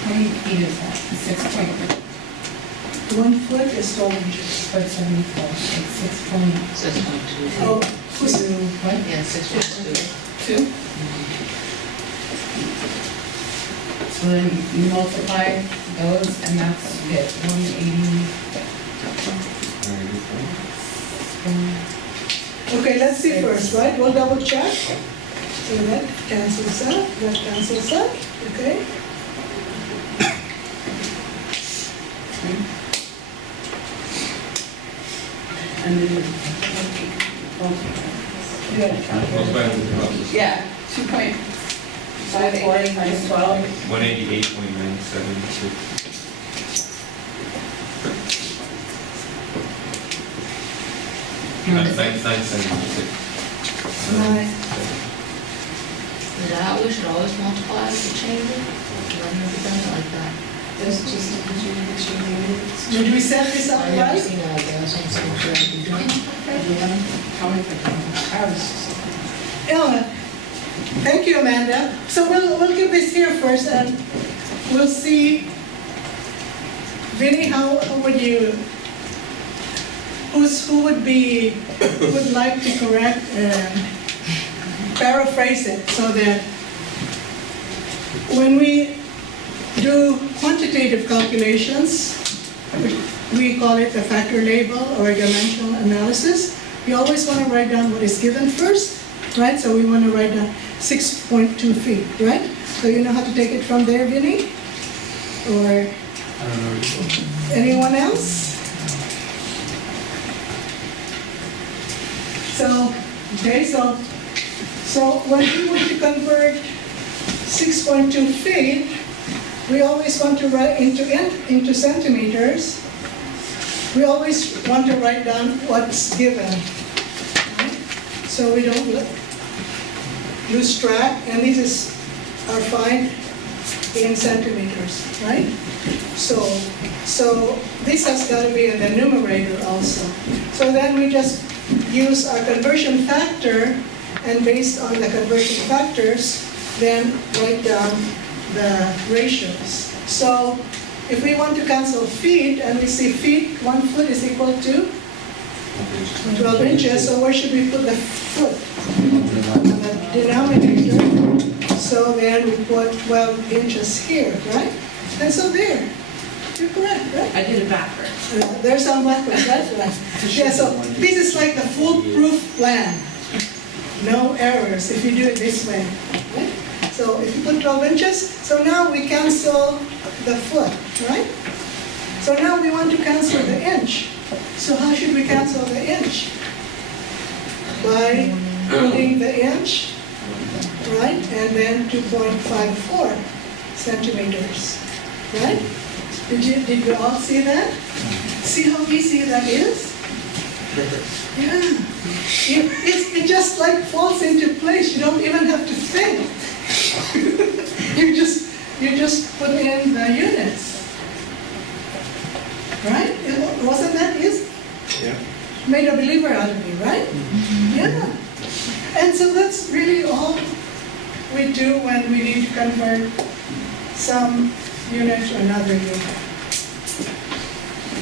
How many feet is that? 6.4, 1 foot is 12 inches. 74, it's 6.2. Oh, who's What? Yeah, 6.2. 2? So then you multiply those, and that's it, 180. Okay, let's see first, right? We'll double check. So that cancels out, that cancels out, okay? And then you got it. Yeah, 2.58 times 12. 188.976. Nine. 976. Is that how we should always multiply the change it? I've never done it like that. There's just a between the two units. Did we set this up I've never right? seen it like that, so I'm so sure I can do it. How many for I was just. Yeah. Thank you, Amanda. So we'll give this here first, and we'll see. Vinny, how would you? Who would like to correct and paraphrase it so that when we do quantitative calculations, we call it a factor label or a dimensional analysis. We always want to write down what is given first, right? So we want to write down 6.2 feet, right? So you know how to take it from there, Vinny? Or I don't know. anyone else? So, okay, so when we want to convert 6.2 feet, we always want to write into centimeters. We always want to write down what's given. Right? So we don't lose track, and these are fine in centimeters, right? So this has got to be in the numerator also. So then we just use our conversion factor, and based on the conversion factors, then write down the ratios. So if we want to cancel feet, and we see feet, 1 foot is equal to 12 inches, so where should we put the foot? On the denominator. So then we put 12 inches here, right? And so there. You're correct, right? I did it backwards. There's some backwards, that's right. Yeah, so this is like the foolproof plan. No errors if you do it this way. Right? So if you put 12 inches, so now we cancel the foot, right? So now we want to cancel the inch. So how should we cancel the inch? By putting the inch, right? And then 2.54 centimeters, right? Did you all see that? See how easy that is? Yeah. It just like falls into place. You don't even have to think. you just put in the units. Right? Wasn't that easy? Yeah. Made a believer out of me, right? Yeah. And so that's really all we do when we need to convert some unit to another unit.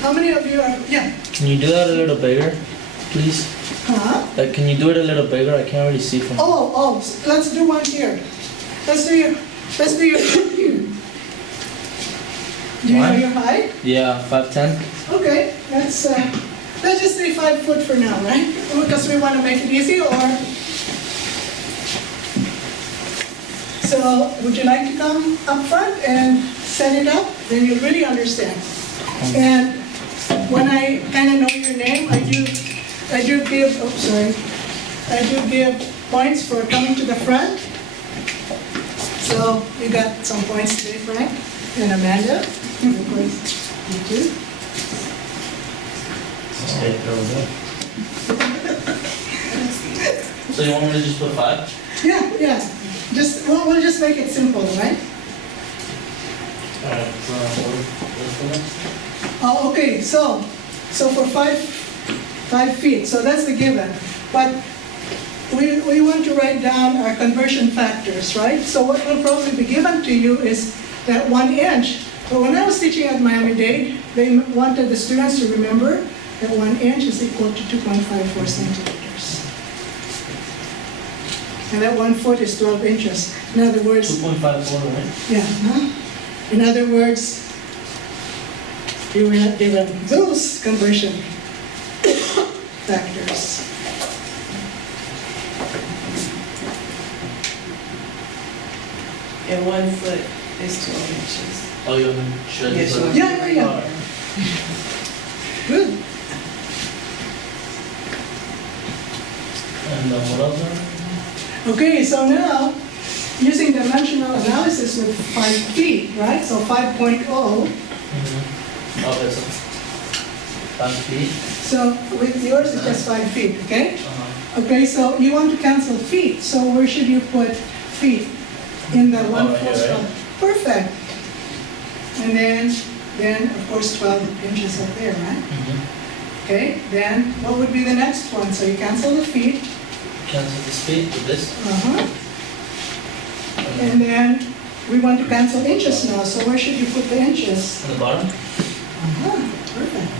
How many of you are, yeah? Can you do that a little bigger, please? Huh? Like, can you do it a little bigger? I can't really see from. Oh, let's do one here. Let's do your height here. Do you know What? your height? Yeah, 5'10". Okay, let's just say 5 foot for now, right? Because we want to make it easy, or? So, would you like to come up front and set it up? Then you'll really understand. And when I kind of know your name, I do I do give, I do give points for coming to the front. So you got some points today, Frank and Amanda. Of course, you too. Okay, there we go. So you want me to just put 5? Yeah. Just we'll just make it simple, right? Alright, so what's the next? Oh, okay. So for 5 feet. So that's the given. But we want to write down our conversion factors, right? So what will probably be given to you is that 1 inch. But when I was teaching at Miami-Dade, they wanted the students to remember that 1 inch is equal to 2.54 centimeters. And that 1 foot is 12 inches. In other words, 2.54, right? yeah. In other words, you were not given those conversion factors. And 1 foot is 12 inches. Oh, you want me to show Yes, you? you Yeah. Alright. Good. And what else? Okay, so now, using dimensional analysis with 5 feet, right? So 5.0. Okay, so 5 feet. So with yours, it's just 5 feet, okay? Uh-huh. Okay, so you want to cancel feet. So where should you put feet? In the 1 Oh, foot. here, right? Perfect. And then of course 12 inches up there, right? Okay, then what would be the next one? So you cancel the feet. Cancel this feet with this. And then we want to cancel inches now. So where should you put the inches? On the bottom. Perfect.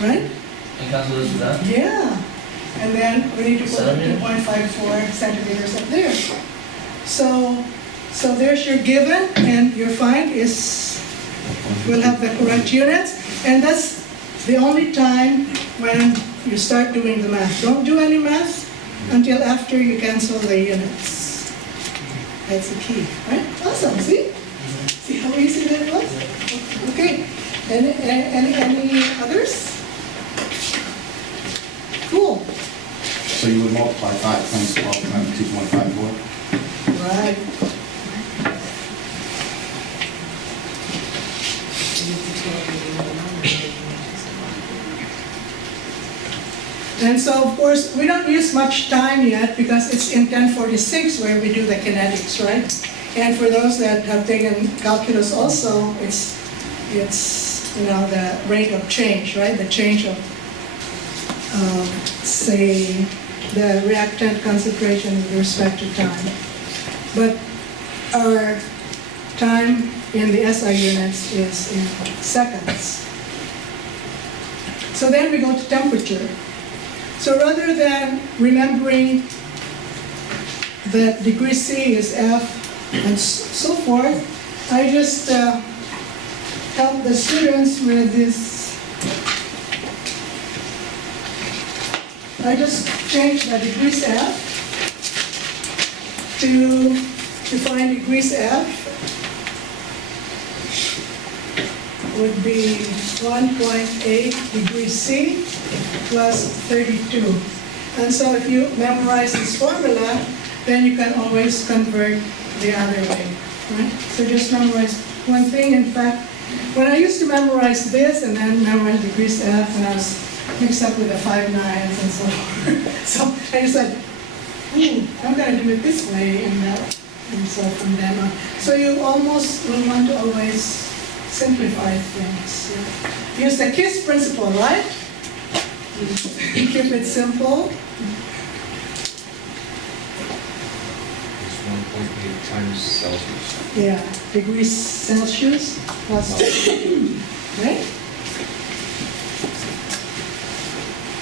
Right? And cancel this with that. Yeah. And then we need to put Centimeters? 2.54 centimeters up there. So there's your given, and your find is, we'll have the correct units. And that's the only time when you start doing the math. Don't do any math until after you cancel the units. That's the key, right? Awesome, see? See how easy that was? Okay, any others? Cool. So you would multiply 5 times 12 times 2.54? Right. And so, of course, we don't use much time yet because it's in 1046 where we do the kinetics, right? And for those that have taken calculus also, it's the rate of change, right? The change of, say, the reactant concentration with respect to time. But our time in the SI units is in seconds. So then we go to temperature. So rather than remembering that degree C is F and so forth, I just help the students with this. I just change the degrees F to find degrees F would be 1.8 degrees C plus 32. And so if you memorize this formula, then you can always convert the other way, right? So just memorize one thing. In fact, when I used to memorize this and then memorize degrees F, and I was mixed up with the 5 nines and so on. So I just said, I'm going to do it this way and that. And so from then on. So you almost will want to always simplify things. Yeah. Use the KISS principle, right? Keep it simple. It's 1.8 times Celsius. Yeah, degrees Celsius plus, right?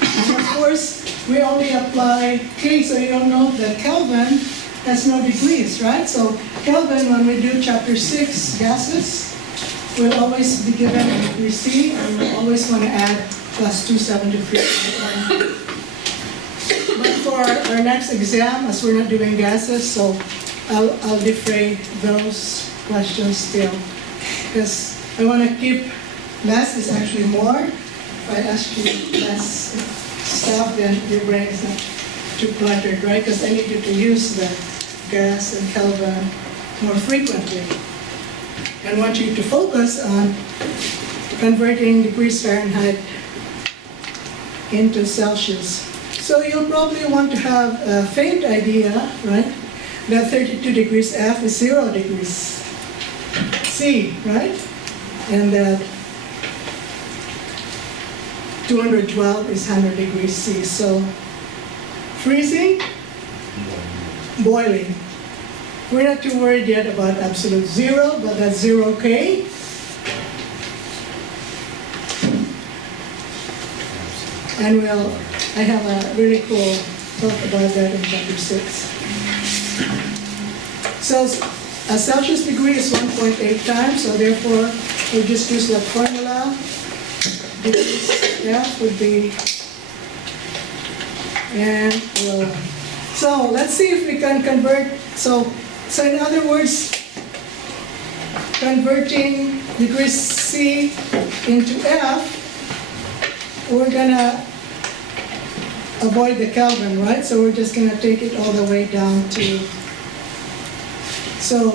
And of course, we only apply K, so you'll note that Kelvin has no degrees, right? So Kelvin, when we do chapter 6, gases, will always be given a degree C, and we'll always want to add plus 273. But for our next exam, as we're not doing gases, so I'll defray those questions still. Because I want to keep less is actually more. If I ask you less, stuff, then your brain is not too cluttered, right? Because I need you to use the gas and Kelvin more frequently. I want you to focus on converting degrees Fahrenheit into Celsius. So you'll probably want to have a faint idea, right? That 32 degrees F is 0 degrees C, right? And that 212 is 100 degrees C. So freezing, boiling. We're not too worried yet about absolute zero, but that's 0 K. And I have a really cool talk about that in chapter 6. So a Celsius degree is 1.8 times, so therefore we'll just use that formula. Degrees F would be, and so let's see if we can convert. So in other words, converting degrees C into F, we're gonna avoid the Kelvin, right? So we're just gonna take it all the way down to, so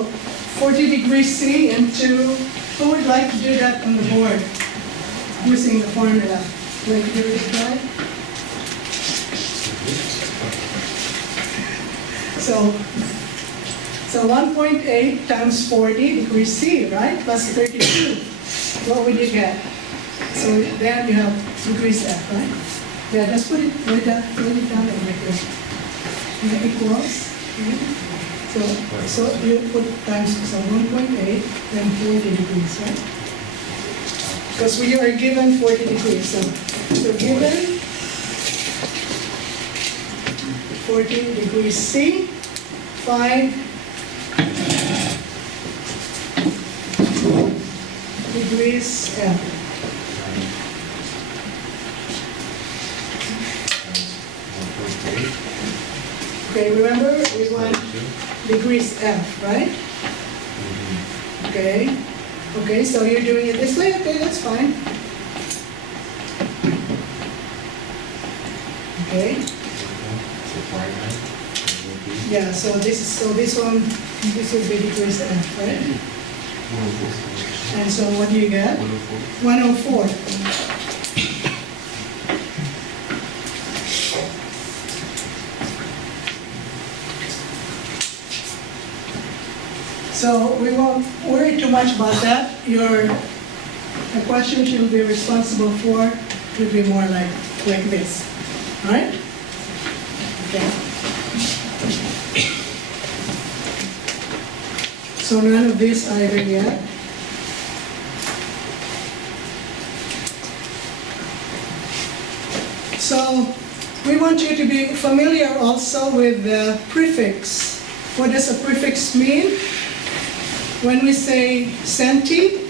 40 degrees C into, who would like to do that on the board using the formula? Like, give it a try. So 1.8 times 40 degrees C, right? Plus 32. What would you get? So then you have degrees F, right? Yeah, just put it right down, put it down and make it equals. So you put times 1.8, then 40 degrees, right? Because we are given 40 degrees. So given 40 degrees C, 5 degrees F. Okay, remember we want degrees F, right? Okay. Okay, so you're doing it this way? Okay, that's fine. Okay. Yeah, so this will be degrees F, right? And so what do you get? 104. So we won't worry too much about that. The questions you'll be responsible for will be more like this, right? Okay. So none of this either yet. So we want you to be familiar also with the prefix. What does a prefix mean? When we say centi,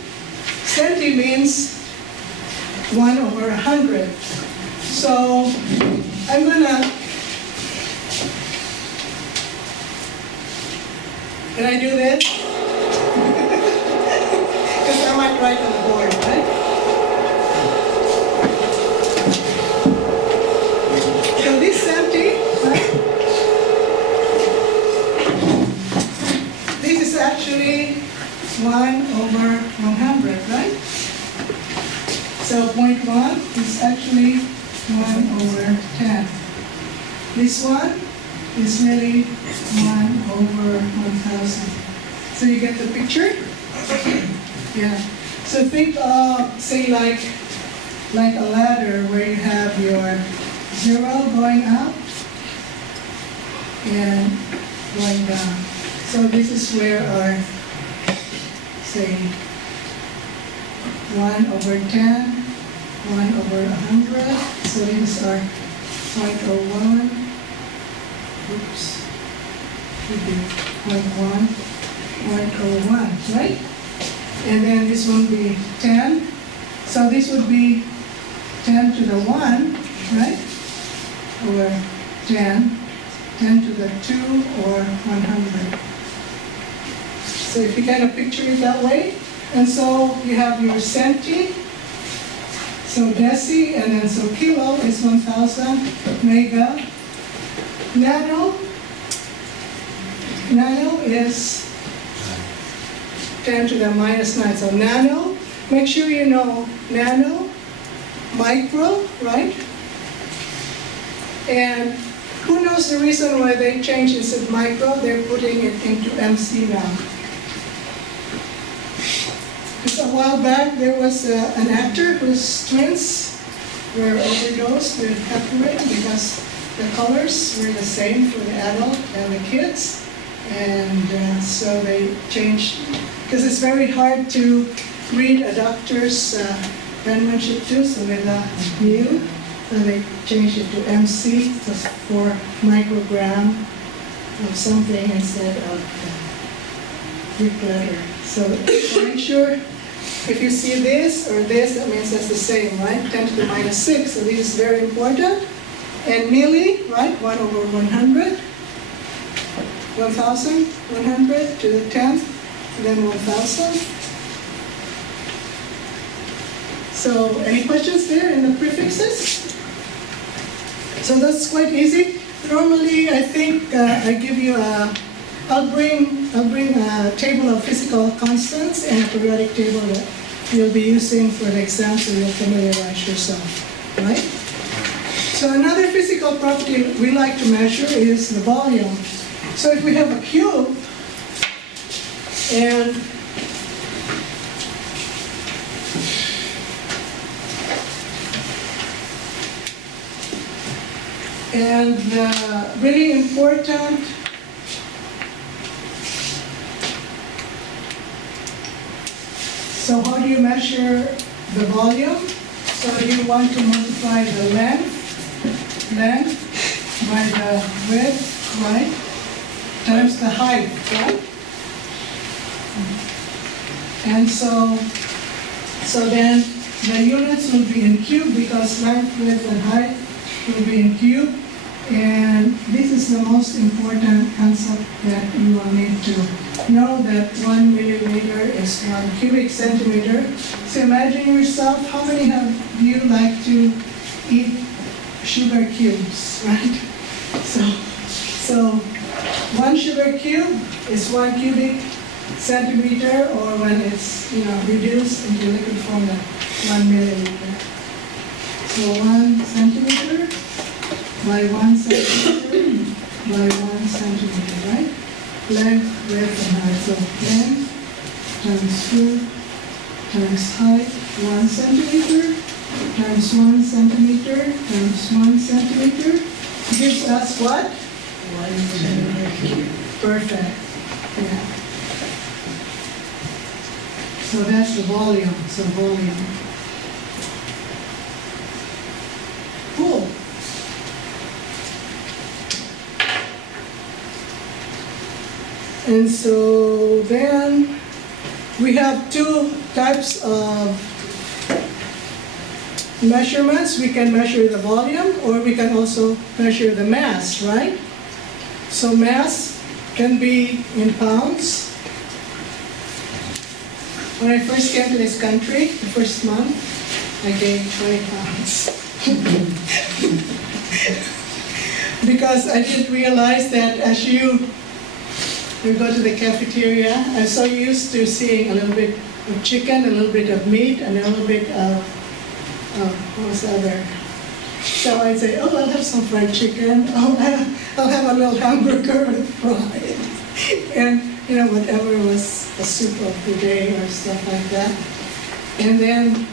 centi means 1 over 100. So I'm gonna, can I do this? Because I might write on the board, right? So this centi, right? This is actually 1 over 100, right? So 0.1 is actually 1 over 10. This one is really 1 over 1,000. So you get the picture? Yeah. So think of, say, like a ladder where you have your 0 going up and going down. So this is where our, say, 1 over 10, 1 over 100. So these are 0.01. Oops. Should be 0.1, 0.01, right? And then this one would be 10. So this would be 10 to the 1, right? Or 10, 10 to the 2, or 100. So if you kind of picture it that way, and so you have your centi, So deci, and then so kilo is 1,000, mega. Nano is 10 to the minus 9. So nano, make sure you know nano, micro, right? And who knows the reason why they changed instead of micro? They're putting it into MC now. Because a while back there was an actor whose twins were overdosed with heparin because the colors were the same for the adult and the kids. And so they changed, because it's very hard to read a doctor's penmanship too, so with mu, so they changed it to MC, just for microgram of something instead of Greek letter. So make sure if you see this or this, that means that's the same, right? 10 to the minus 6, so this is very important. And milli, right, 1 over 100. 1,000, 100 to the 10th, then 1,000. So any questions there in the prefixes? So that's quite easy. Normally, I think I give you I'll bring a table of physical constants and a periodic table that you'll be using for the exam, so you'll familiarize yourself, right? So another physical property we like to measure is the volume. So if we have a cube and really important so how do you measure the volume? So you want to multiply the length by the width, right? Times the height, right? And so then the units will be in cube because length, width, and height will be in cube. And this is the most important concept that you will need to know, that 1 millimeter is 1 cubic centimeter. So imagine yourself, how many of you like to eat sugar cubes, right? So 1 sugar cube is 1 cubic centimeter, or when it's reduced into liquid form, 1 milliliter. So 1 centimeter by 1 centimeter by 1 centimeter, right? Length, width, and height. So length times width times height, 1 centimeter times 1 centimeter times 1 centimeter gives us what? 1 centimeter. Perfect. Yeah. So that's the volume. So volume. Cool. And so then we have two types of measurements. We can measure the volume, or we can also measure the mass, right? So mass can be in pounds. When I first came to this country, the first month, I gained 20 pounds. Because I didn't realize that as you go to the cafeteria, I'm so used to seeing a little bit of chicken, a little bit of meat, and a little bit of, what was the other? So I'd say, oh, I'll have some fried chicken. Oh, I'll have a little hamburger with fries. And, whatever was the soup of the day or stuff like that. And then,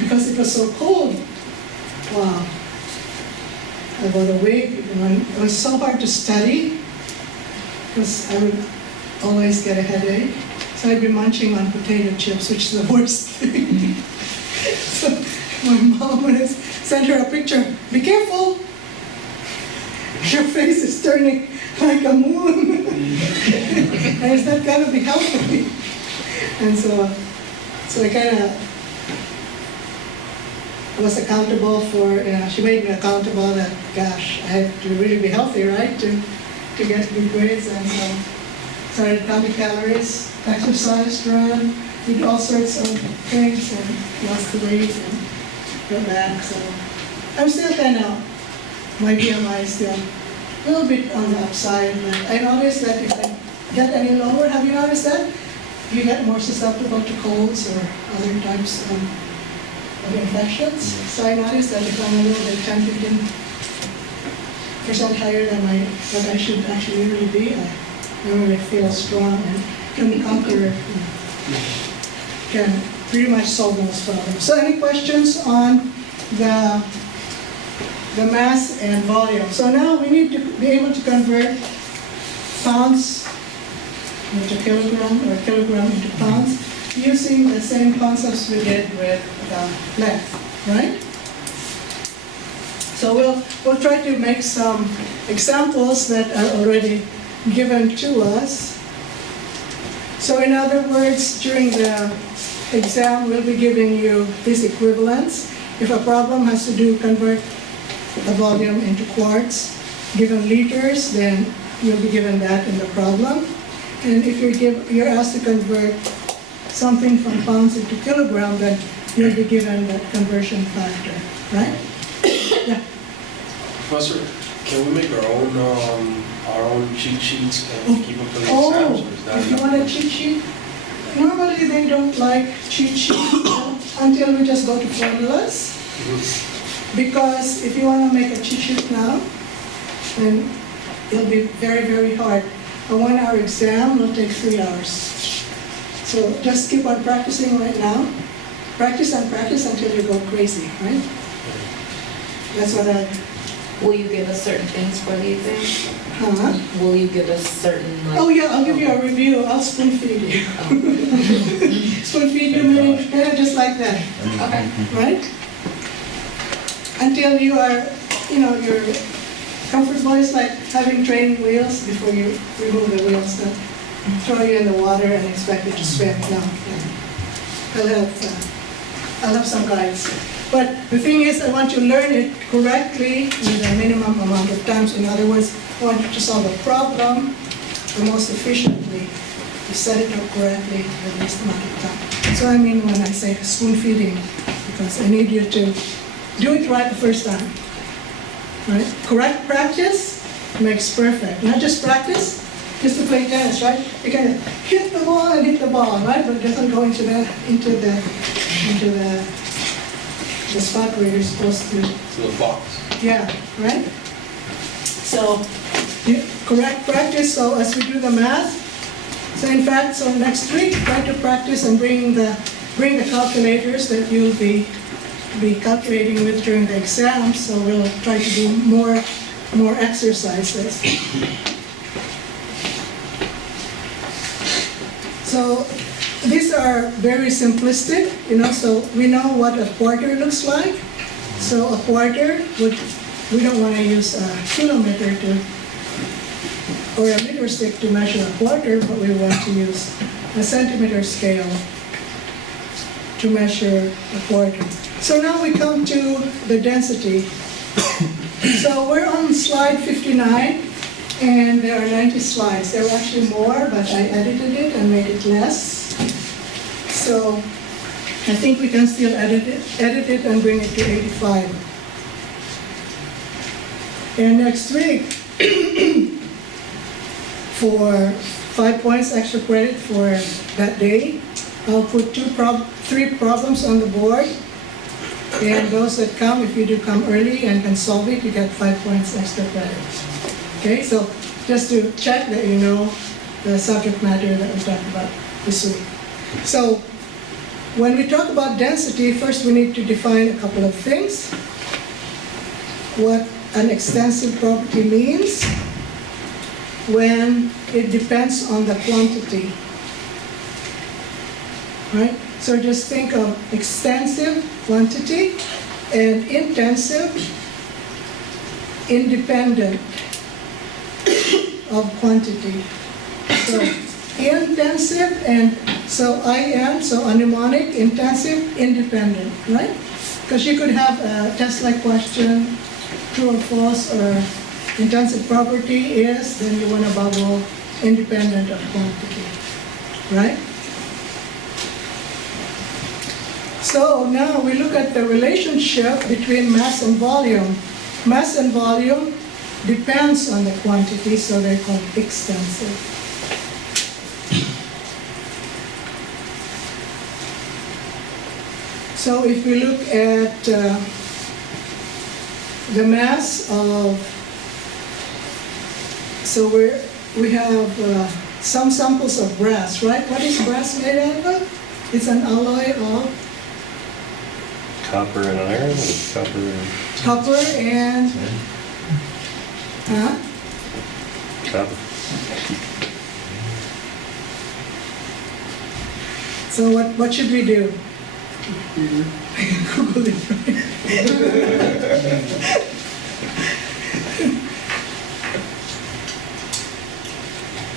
because it was so cold, wow, I got awake. It was so hard to study because I would always get a headache. So I'd be munching on potato chips, which is the worst thing. So my mom would send her a picture. Be careful. Your face is turning like a moon. And it's not going to be healthy. And so I kind of was accountable for, she made me accountable that, gosh, I have to really be healthy, right, to get good grades. And so started counting calories, exercised, ran, did all sorts of things, and lost the weight. go back. So I'm still kind of, my BMI is still a little bit on the upside. But I noticed that if I get any lower, have you noticed that? You get more susceptible to colds or other types of infections. So I noticed that if I'm a little bit 10-15% higher than what I should actually really be, I really feel strong and can conquer, can pretty much solve those problems. So any questions on the mass and volume? So now we need to be able to convert pounds into kilogram or kilogram into pounds using the same concepts we did with length, right? So we'll try to make some examples that are already given to us. So in other words, during the exam, we'll be giving you these equivalents. If a problem has to convert a volume into quarts, given liters, then you'll be given that in the problem. And if you're asked to convert something from pounds into kilogram, then you'll be given that conversion factor, right? Yeah. Professor, can we make our own cheat sheets and keep them for the exams? Or is that If you enough? want a cheat sheet, normally they don't like cheat sheets until we just go to formulas. Because if you want to make a cheat sheet now, then it'll be very, very hard. A 1-hour exam will take 3 hours. So just keep on practicing right now. Practice and practice until you go crazy, right? That's what I... Will you give us certain things for the exam? Huh? Will you give us certain, like? Oh yeah, I'll give you a review. I'll spoon feed you. Spoon feed you, meaning kind of just like that, Okay. right? Until you are, you're comfortable. It's like having training wheels before you remove the wheels. So throw you in the water and expect you to swim. No. I'll have some guides. But the thing is, I want you to learn it correctly with a minimum amount of times. In other words, I want you to solve a problem the most efficiently. You set it up correctly with the least amount of time. So I mean when I say spoon feeding, because I need you to do it right the first time. Right? Correct practice makes perfect. Not just practice, just to play tennis, right? You can hit the ball and hit the ball, right? But it doesn't go into the spot where you're supposed to. To the box. Yeah, right? So, correct practice, so as we do the math, so in fact, so next week, try to practice and bring the calculators that you'll be calculating with during the exam, so we'll try to do more exercises. So, these are very simplistic, so we know what a quarter looks like. So a quarter we don't want to use a kilometer or a meter stick to measure a quarter, but we want to use a centimeter scale to measure a quarter. So now we come to the density. So we're on slide 59, and there are 90 slides. There were actually more, but I edited it and made it less. So I think we can still edit it and bring it to 85. And next week, for 5 points extra credit for that day, I'll put 3 problems on the board. And those that come, if you do come early and can solve it, you get 5 points extra credit. Okay, so just to check that you know the subject matter that we talked about this week. So when we talk about density, first we need to define a couple of things. What an extensive property means when it depends on the quantity. Right? So just think of extensive quantity and intensive independent of quantity. So intensive and so mnemonic, intensive, independent, right? Because you could have a test-like question, true or false, or intensive property is, then you want a bubble, independent of quantity, right? So now we look at the relationship between mass and volume. Mass and volume depends on the quantity, so they're called extensive. So if we look at the mass of, so we have some samples of brass, right? What is brass made out of? It's an alloy of Copper and iron, or copper and, copper? so what should we do? Google it, right?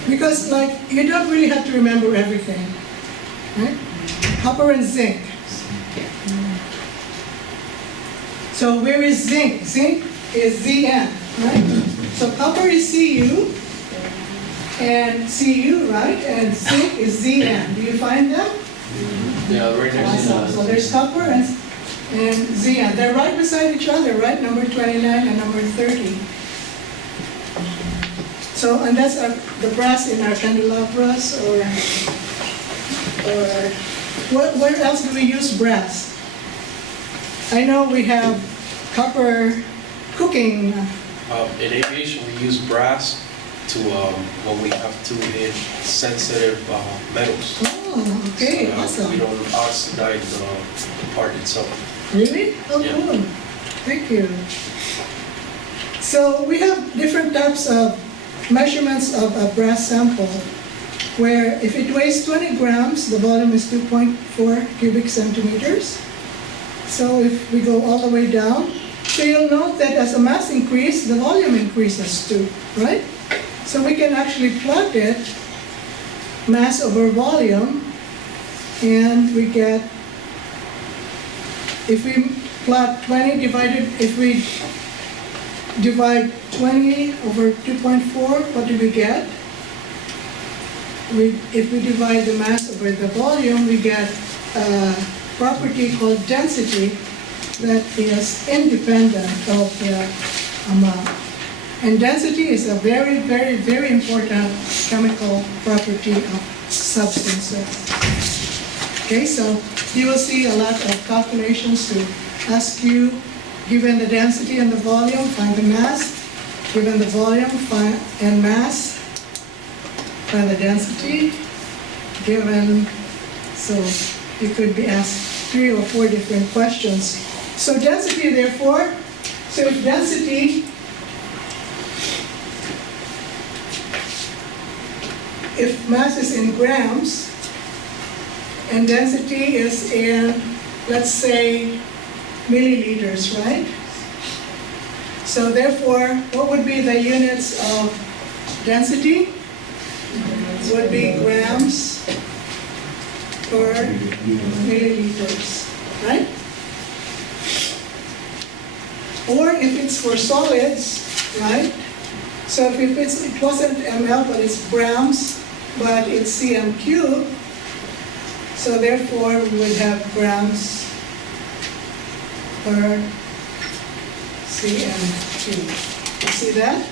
Because like, you don't really have to remember everything, right? Copper and zinc. So where is zinc? Zinc is Zn, right? So copper is Cu, and Cu, right? And zinc is Zn. Do you find them? Yeah, right next to Awesome. So there's copper and Zn. They're right beside each other, right? Number 29 and number 30. So, and that's the brass in our candelabras, or where else do we use brass? I know we have copper cooking. In aviation, we use brass to when we have to hit sensitive metals. Oh, okay, So, awesome. we don't oxidize the part itself. Really? Oh, Yeah. cool. Thank you. So we have different types of measurements of a brass sample, where if it weighs 20 grams, the volume is 2.4 cubic centimeters. So if we go all the way down, so you'll note that as the mass increases, the volume increases too, right? So we can actually plot it, mass over volume, and we get, if we plot 20 divided, if we divide 20 over 2.4, what do we get? If we divide the mass over the volume, we get a property called density that is independent of the amount. And density is a very, very, very important chemical property of substances. Okay, so you will see a lot of calculations to ask you, given the density and the volume, find the mass. Given the volume and mass, find the density. Given, so you could be asked 3 or 4 different questions. So density, therefore, so if density, if mass is in grams, and density is in, let's say, milliliters, right? So therefore, what would be the units of density? Would be grams per milliliters, right? Or if it's for solids, right? So if it wasn't ml, but it's grams, but it's cm cubed, so therefore we would have grams per cm cubed. You see that?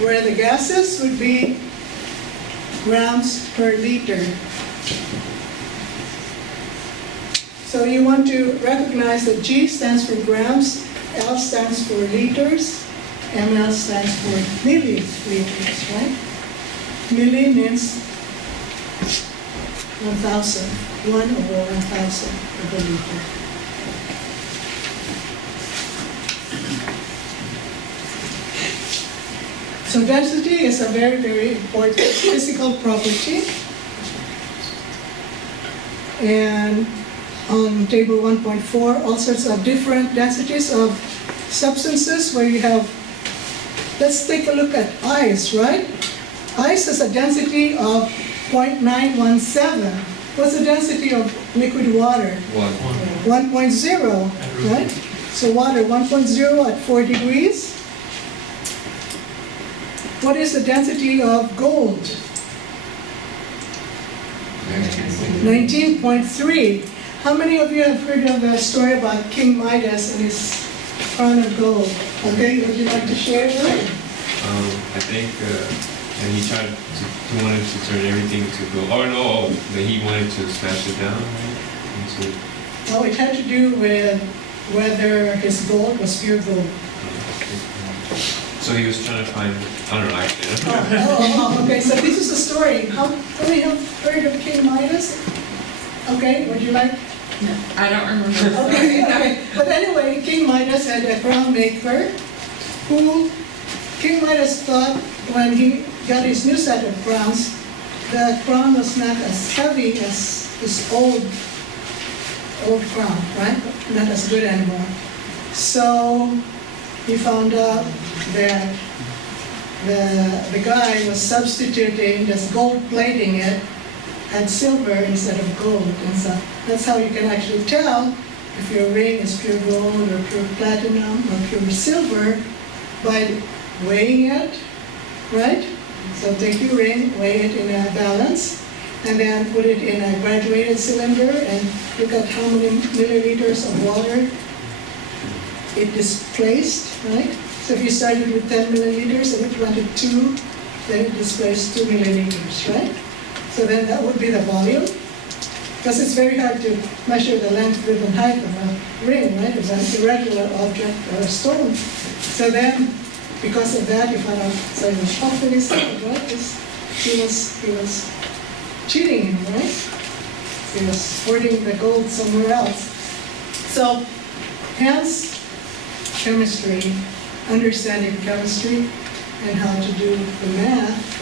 Where the gases would be grams per liter. So you want to recognize that G stands for grams, L stands for liters, ml stands for milliliters, right? Milli means 1,000, 1 over 1,000 of a liter. So density is a very, very important physical property. And on table 1.4, all sorts of different densities of substances where you have, let's take a look at ice, right? Ice has a density of 0.917. What's the density of liquid water? 1.0, right? So water, 1.0 at 4 degrees. What is the density of gold? 19.3. how many of you have heard of the story about King Midas and his crown of gold? Okay, would you like to share that? I think, and he tried to, he wanted to turn everything to gold. Oh no, that he wanted to smash it down, right? Well, it had to do with whether his gold was pure gold. So he was trying to find, I don't know, actually. Okay, so this is a story. How many have heard of King Midas? Okay, would you like? I don't remember. Okay. But anyway, King Midas had a crown maker who King Midas thought when he got his new set of crowns, the crown was not as heavy as his old crown, right? Not as good anymore. So he found out that the guy was substituting, just gold plating it, and silver instead of gold. And so that's how you can actually tell if your ring is pure gold or pure platinum or pure silver by weighing it, right? So take your ring, weigh it in a balance, and then put it in a graduated cylinder and look at how many milliliters of water it displaced, right? So if you started with 10 milliliters and it went to 2, then it displaced 2 milliliters, right? So then that would be the volume. Because it's very hard to measure the length, width, and height of a ring, right? It's an irregular object or a stone. So then, because of that, you found out, so he was puffing his head, right? He was cheating him, right? He was hoarding the gold somewhere else. So, hence, chemistry, understanding chemistry, and how to do the math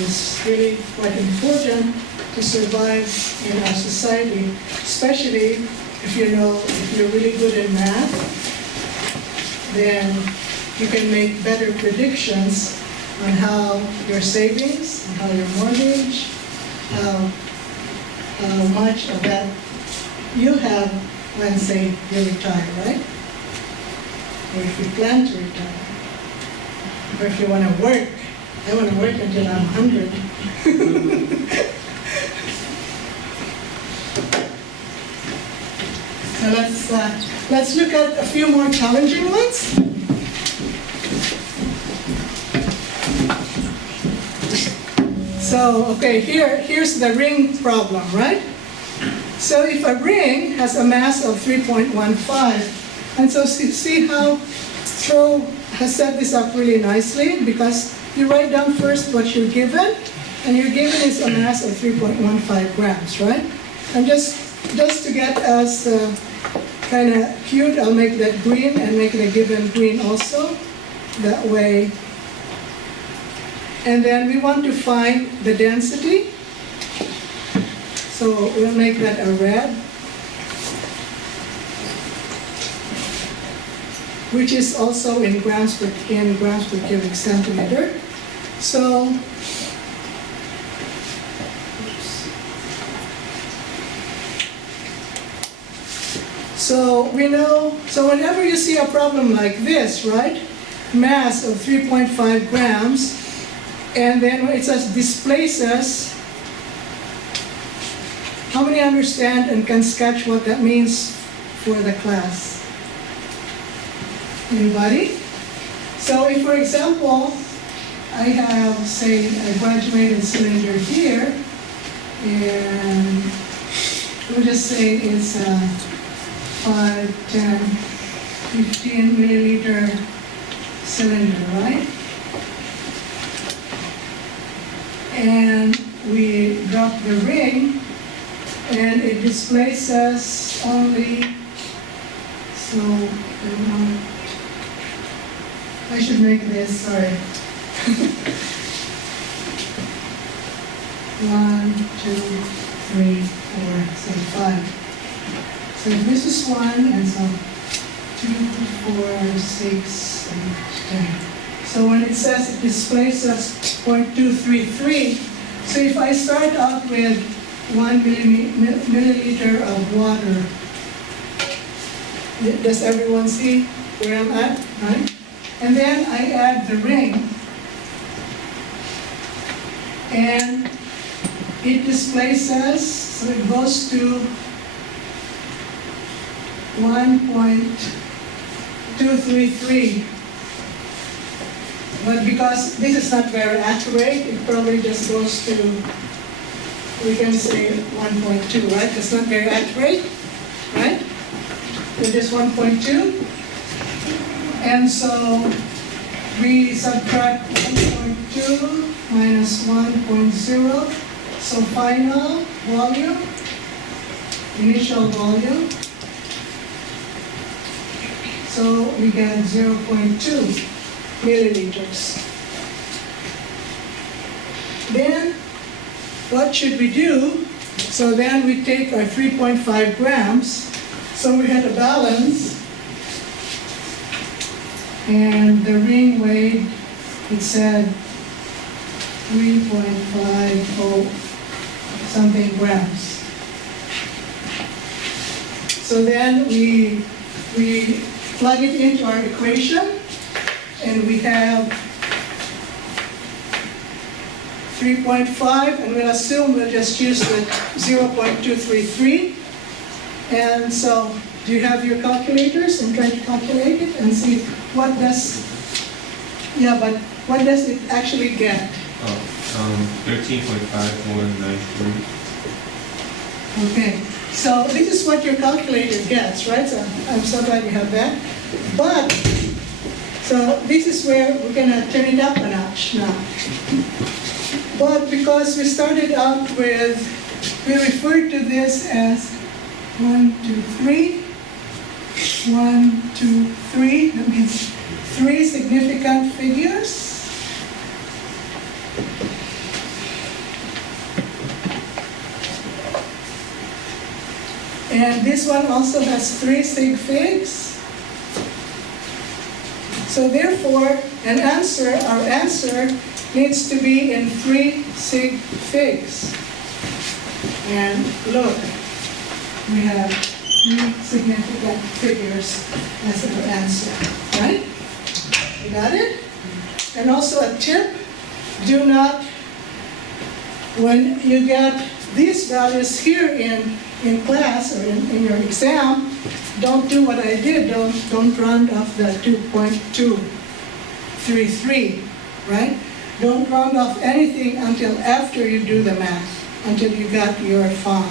is really quite important to survive in our society, especially if you're really good in math, then you can make better predictions on how your savings, on how your mortgage, how much of that you have when, say, you retire, right? Or if you plan to retire. Or if you want to work. I want to work until I'm 100. So let's look at a few more challenging ones. So, okay, here's the ring problem, right? So if a ring has a mass of 3.15, and so see how Tro has set this up really nicely, because you write down first what you're given, and you're given is a mass of 3.15 grams, right? And just to get us kind of cute, I'll make that green and make the given green also. That way. And then we want to find the density. So we'll make that a red, which is also in grams per cubic centimeter. So we know, so whenever you see a problem like this, right? Mass of 3.5 grams, and then it says displaces. How many understand and can sketch what that means for the class? Anybody? So if, for example, I have, say, a graduated cylinder here, and we'll just say it's a 5, 10, 15 milliliter cylinder, right? And we drop the ring, and it displaces only, so I should make this, sorry. 1, 2, 3, 4, so 5. So this is 1, and so 2, 4, 6, 8, 10. So when it says it displaces 0.233, so if I start out with 1 milliliter of water, does everyone see where I'm at, right? And then I add the ring, and it displaces, so it goes to 1.233. But because this is not very accurate, it probably just goes to, we can say 1.2, right? It's not very accurate, right? It is 1.2. And so we subtract 1.2 minus 1.0. So final volume, initial volume. So we get 0.2 milliliters. Then what should we do? So then we take our 3.5 grams. So we had a balance. And the ring weighed, it said 3.50 something grams. So then we plug it into our equation, and we have 3.5, and we'll assume we'll just use the 0.233. And so, do you have your calculators? And try to calculate it and see what does, what does it actually get? 13.5193. Okay, so this is what your calculator gets, right? So I'm so glad you have that. But, so this is where we're gonna turn it up a notch now. But because we started out with, we referred to this as 1, 2, 3, 1, 2, 3, that means 3 significant figures. And this one also has 3 sig figs. So therefore, our answer needs to be in 3 sig figs. And look, we have 3 significant figures as our answer, right? You got it? And also a tip, do not, when you get these values here in class or in your exam, don't do what I did, don't round off the 2.233, right? Don't round off anything until after you do the math, until you got your find.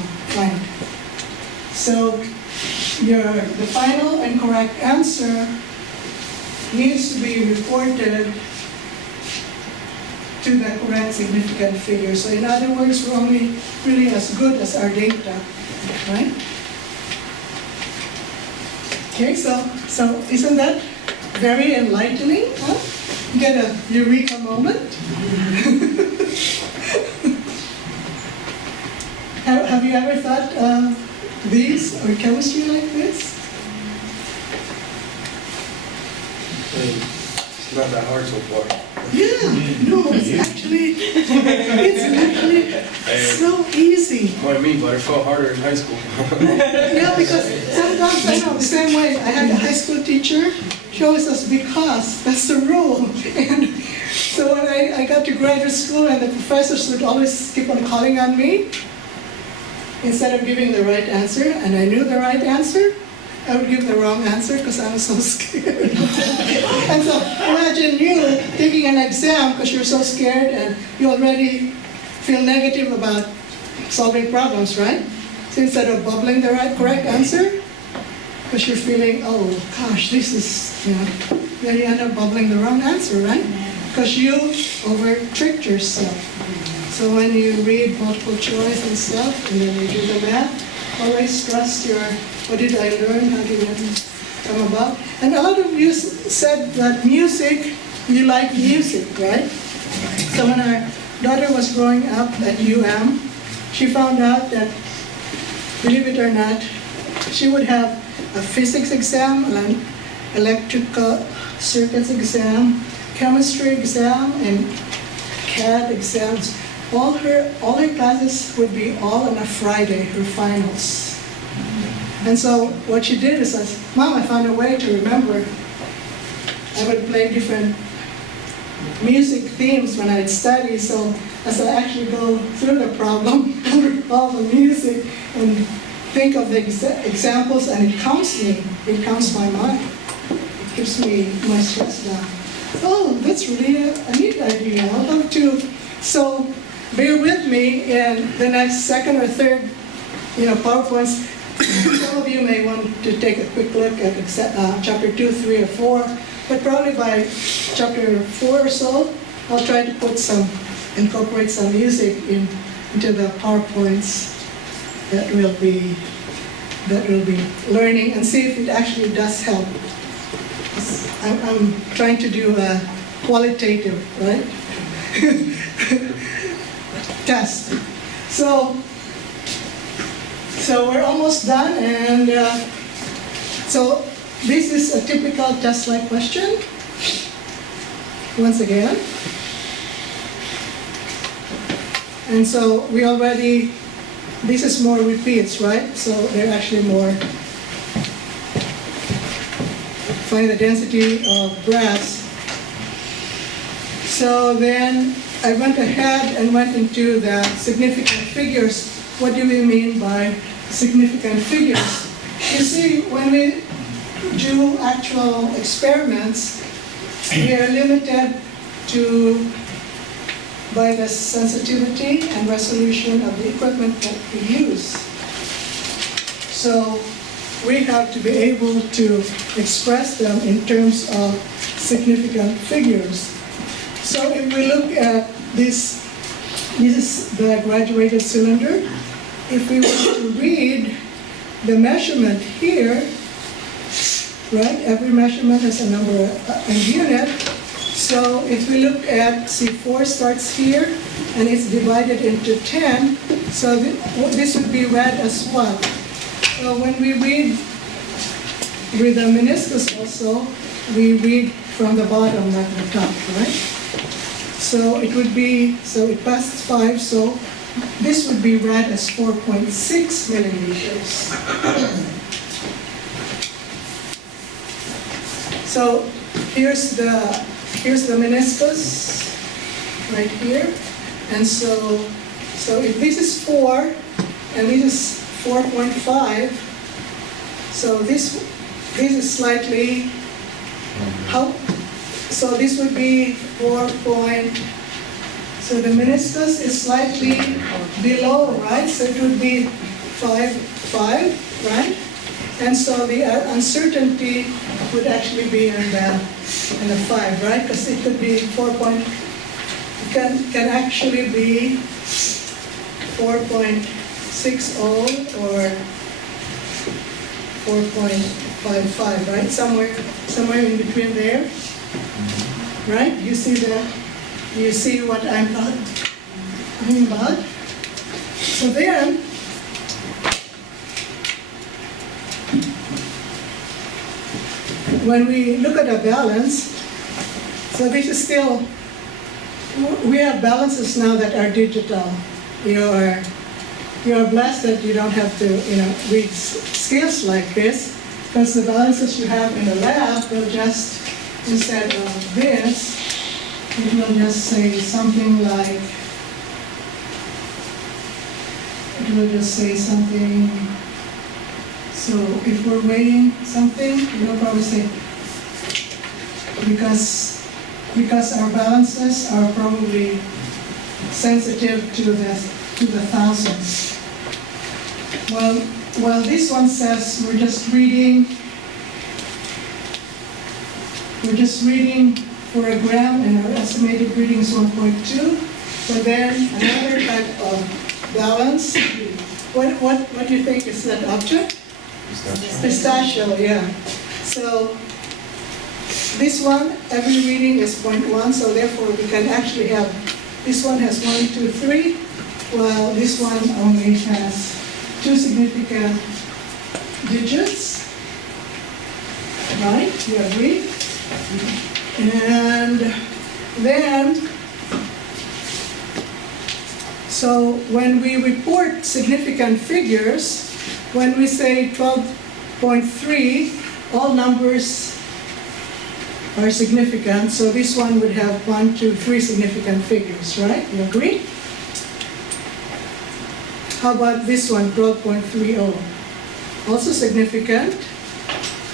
So the final and correct answer needs to be reported to the correct significant figure. So in other words, we're only really as good as our data, right? Okay, so isn't that very enlightening? Huh? You get a eureka moment. Have you ever thought of these or chemistry like this? It's not that hard so far. Yeah, no, it's actually so easy. More me, but it felt harder in high school. Yeah, because sometimes I know the same way. I had a high school teacher. She always says, because that's the rule. And so when I got to graduate school, and the professors would always keep on calling on me, instead of giving the right answer, and I knew the right answer, I would give the wrong answer because I was so scared. And so imagine you taking an exam because you're so scared and you already feel negative about solving problems, right? So instead of bubbling the correct answer, because you're feeling, oh gosh, this is, then you end up bubbling the wrong answer, right? Because you over-tricked yourself. So when you read multiple choice and stuff, and then you do the math, always trust your, what did I learn, how did it come about? And a lot of you said that music, you like music, right? So when our daughter was growing up at UM, she found out that, believe it or not, she would have a physics exam, an electrical circuits exam, chemistry exam, and CAD exams. All her classes would be all on a Friday, her finals. And so what she did is, Mom, I found a way to remember. I would play different music themes when I'd study, so as I actually go through the problem, all the music, and think of the examples, and it calms me. It calms my mind. It gives me my stress down. Oh, that's really a neat idea. I'd love to. So bear with me in the next second or third, PowerPoints. Some of you may want to take a quick look at chapter 2, 3, or 4, but probably by chapter 4 or so, I'll try to incorporate some music into the PowerPoints that we'll be learning, and see if it actually does help. I'm trying to do a qualitative, right? Test. So we're almost done, and so this is a typical test-like question. Once again. And so this is more repeats, right? So they're actually more, find the density of brass. So then I went ahead and went into the significant figures. What do we mean by significant figures? You see, when we do actual experiments, we are limited by the sensitivity and resolution of the equipment that we use. So we have to be able to express them in terms of significant figures. So if we look at this is the graduated cylinder. If we were to read the measurement here, right, every measurement has a number, a unit. So if we look at, see, 4 starts here, and it's divided into 10, so this would be read as what? So when we read with the meniscus also, we read from the bottom, not the top, right? So it would be, so it passes 5, so this would be read as 4.6 millimeters. So here's the meniscus right here, and so if this is 4 and this is 4.5, so this is slightly so this would be 4. So the meniscus is slightly below, right? So it would be 5, right? And so the uncertainty would actually be in the 5, right? Because it could be can actually be 4.60 or 4.55, right? Somewhere in between there, right? You see what I'm talking about? So then, when we look at a balance, so this is still, we have balances now that are digital. You are blessed that you don't have to, read scales like this, because the balances you have in the lab will just, instead of this, it will just say something like, so if we're weighing something, we'll probably say, because our balances are probably sensitive to the thousands. Well, this one says we're just reading for a gram, and our estimated reading is 1.2. But then another type of balance. What do you think is that object? Pistachio, yeah. So this one, every reading is 0.1, so therefore we can actually have, this one has 1, 2, 3, while this one only has 2 significant digits. Right? You agree? And then, so when we report significant figures, when we say 12.3, all numbers are significant, so this one would have 1, 2, 3 significant figures, right? You agree? How about this one, 12.30? also significant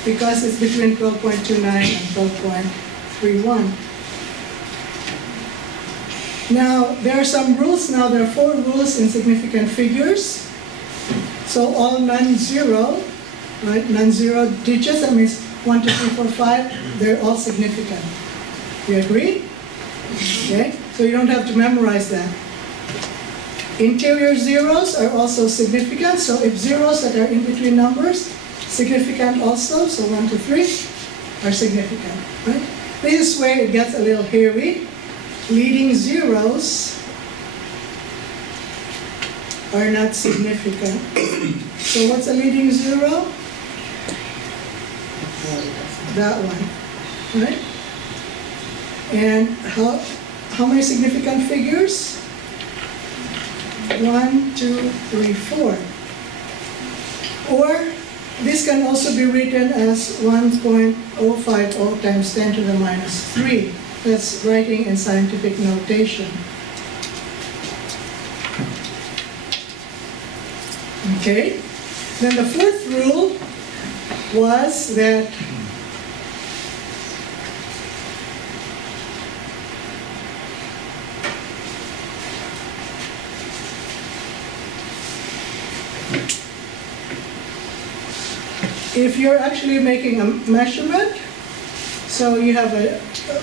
because it's between 12.29 and 12.31. Now, there are some rules now. There are 4 rules in significant figures. So all non-zero, right, non-zero digits, that means 1, 2, 3, 4, 5, they're all significant. You agree? Okay, so you don't have to memorize that. Interior zeros are also significant, so if zeros that are in between numbers, significant also, so 1, 2, 3 are significant, right? This is where it gets a little hairy. Leading zeros are not significant. So what's a leading zero? That one, right? And how many significant figures? 1, 2, 3, 4. Or this can also be written as 1.050 times 10 to the minus 3. That's writing in scientific notation. Okay. Then the 4th rule was that if you're actually making a measurement, so you have a,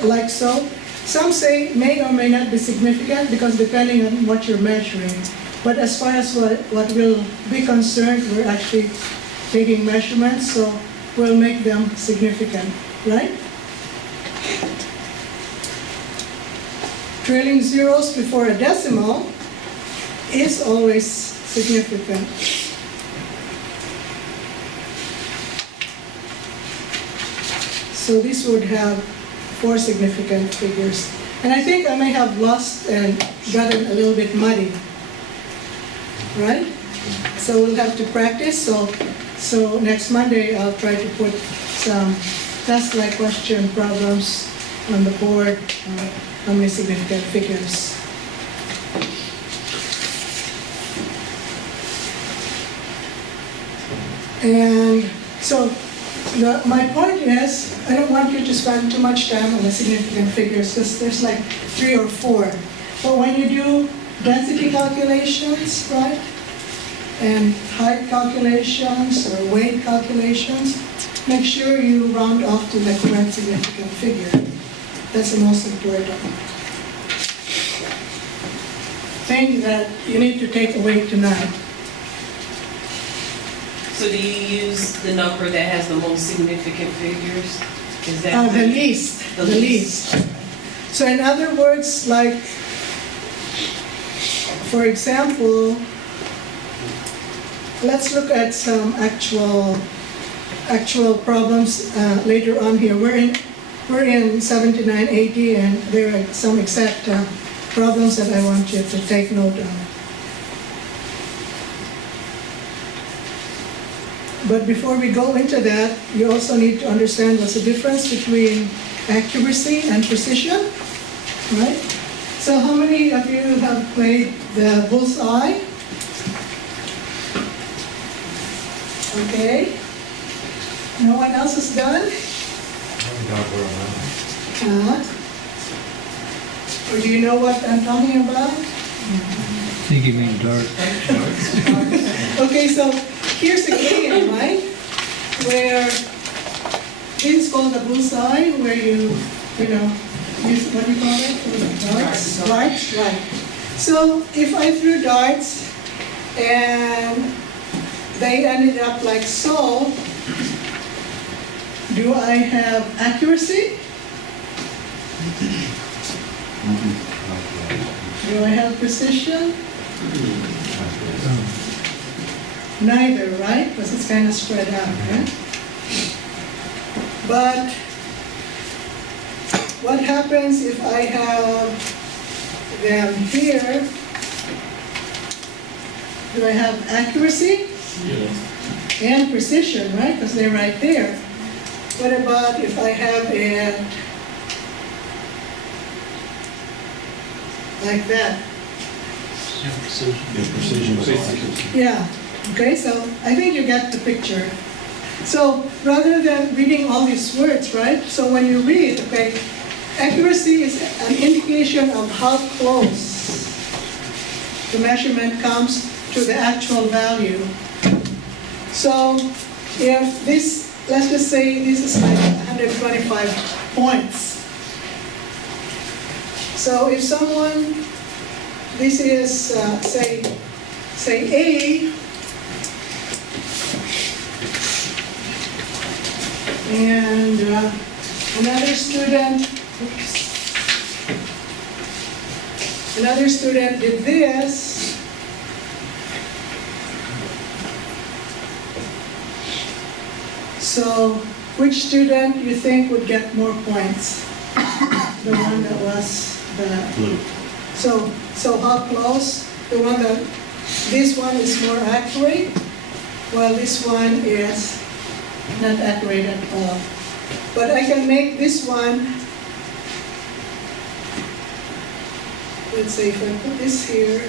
like so, some say may or may not be significant because depending on what you're measuring. But as far as what will be concerned, we're actually taking measurements, so we'll make them significant, right? Trailing zeros before a decimal is always significant. So this would have 4 significant figures. And I think I may have lost and gotten a little bit muddy, right? So we'll have to practice. So next Monday I'll try to put some test-like question problems on the board on my significant figures. And so my point is, I don't want you to spend too much time on the significant figures because there's like 3 or 4. But when you do density calculations, right, and height calculations or weight calculations, make sure you round off to the correct significant figure. That's the most important thing that you need to take away tonight. So do you use the number that has the most significant figures? Is that The least. The least. So in other words, like, for example, let's look at some actual problems later on here. We're in 7980, and there are some exact problems that I want you to take note of. But before we go into that, you also need to understand what's the difference between accuracy and precision, right? So how many of you have played the bullseye? Okay. No one else has done? Or do you know what I'm talking about? Can you give me a dart? Okay, so here's a game, right? Where this is called a bullseye, where you know, use, what do you call it? Darts? Darts, right. So if I threw darts and they ended up like so, do I have accuracy? Do I have precision? Neither, right? Because it's kind of spread out, right? But what happens if I have them here? Do I have accuracy? Yes. And precision, right? Because they're right there. What about if I have it like that? Yeah, precision. Your precision was all accuracy. Yeah, Okay, so I think you get the picture. So rather than reading all these words, right? So when you read, okay, accuracy is an indication of how close the measurement comes to the actual value. So if this, let's just say this is like 125 points. So if someone, this is say A, and another student did this. So which student you think would get more points? The one that was the Blue. So how close? The one that, this one is more accurate, while this one is not accurate at all. But I can make this one, let's say if I put this here,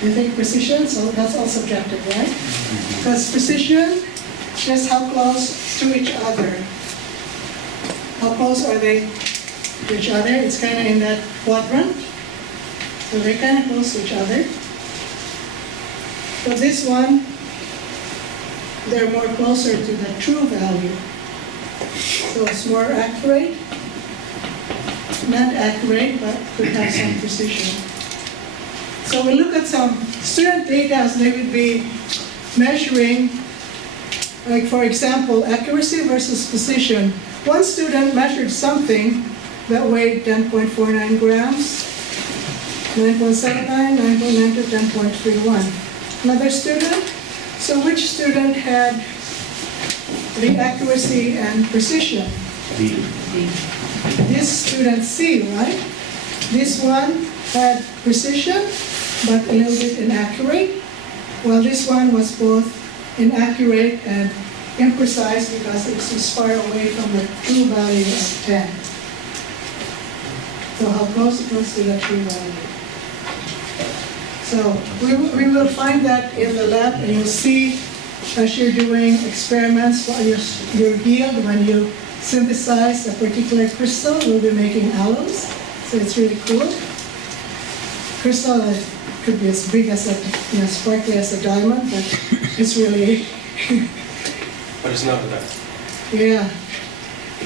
you think precision, so that's all subjective, right? Because precision is how close to each other. How close are they to each other? It's kind of in that quadrant. So they're kind of close to each other. So this one, they're more closer to the true value. So it's more accurate. Not accurate, but could have some precision. So we look at some student data as they would be measuring, like for example, accuracy versus precision. One student measured something that weighed 10.49 grams, 9.79, 9.9 to 10.31. Another student, so which student had the accuracy and precision? B. This student C, right? This one had precision, but a little bit inaccurate, while this one was both inaccurate and imprecise because it was far away from the true value of 10. So how close it was to the true value. So we will find that in the lab, and you'll see as you're doing experiments for your yield when you synthesize a particular crystal, we'll be making alloys. So it's really cool. Crystal could be as big as sparkly as a diamond, but it's really. But it's not that. Yeah,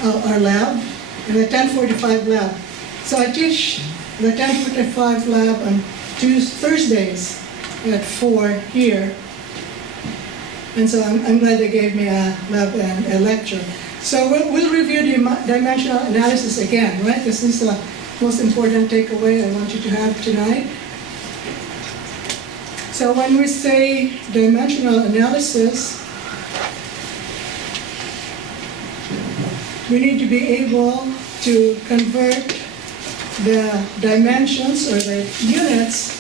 our lab, in the 1045 lab. So I teach the 1045 lab on Thursdays at 4 here. And so I'm glad they gave me a lab and a lecture. So we'll review the dimensional analysis again, right? This is the most important takeaway I want you to have tonight. So when we say dimensional analysis, we need to be able to convert the dimensions or the units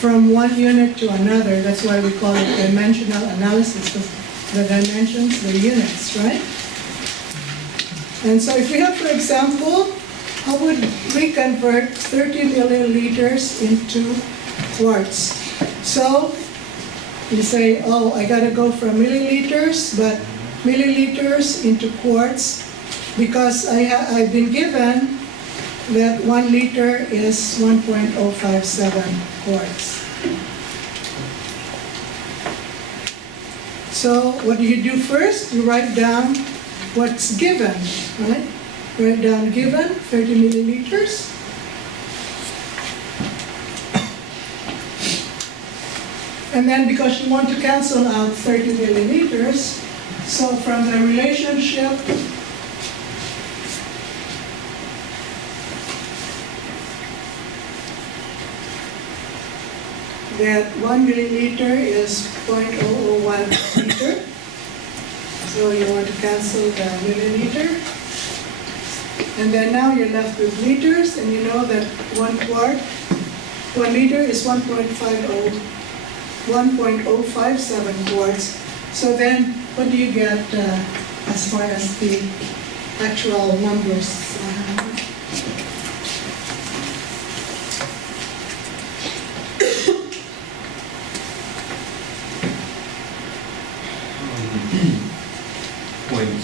from one unit to another. That's why we call it dimensional analysis, because the dimensions, the units, right? And so if we have, for example, how would we convert 30 milliliters into quarts? So you say, oh, I gotta go from milliliters, but milliliters into quarts, because I've been given that 1 liter is 1.057 quarts. So what do you do first? You write down what's given, right? Write down given, 30 milliliters. And then because you want to cancel out 30 milliliters, so from the relationship that 1 milliliter is 0.001 liter. So you want to cancel the milliliter. And then now you're left with liters, and you know that 1 liter is 1.057 quarts. So then what do you get as far as the actual numbers.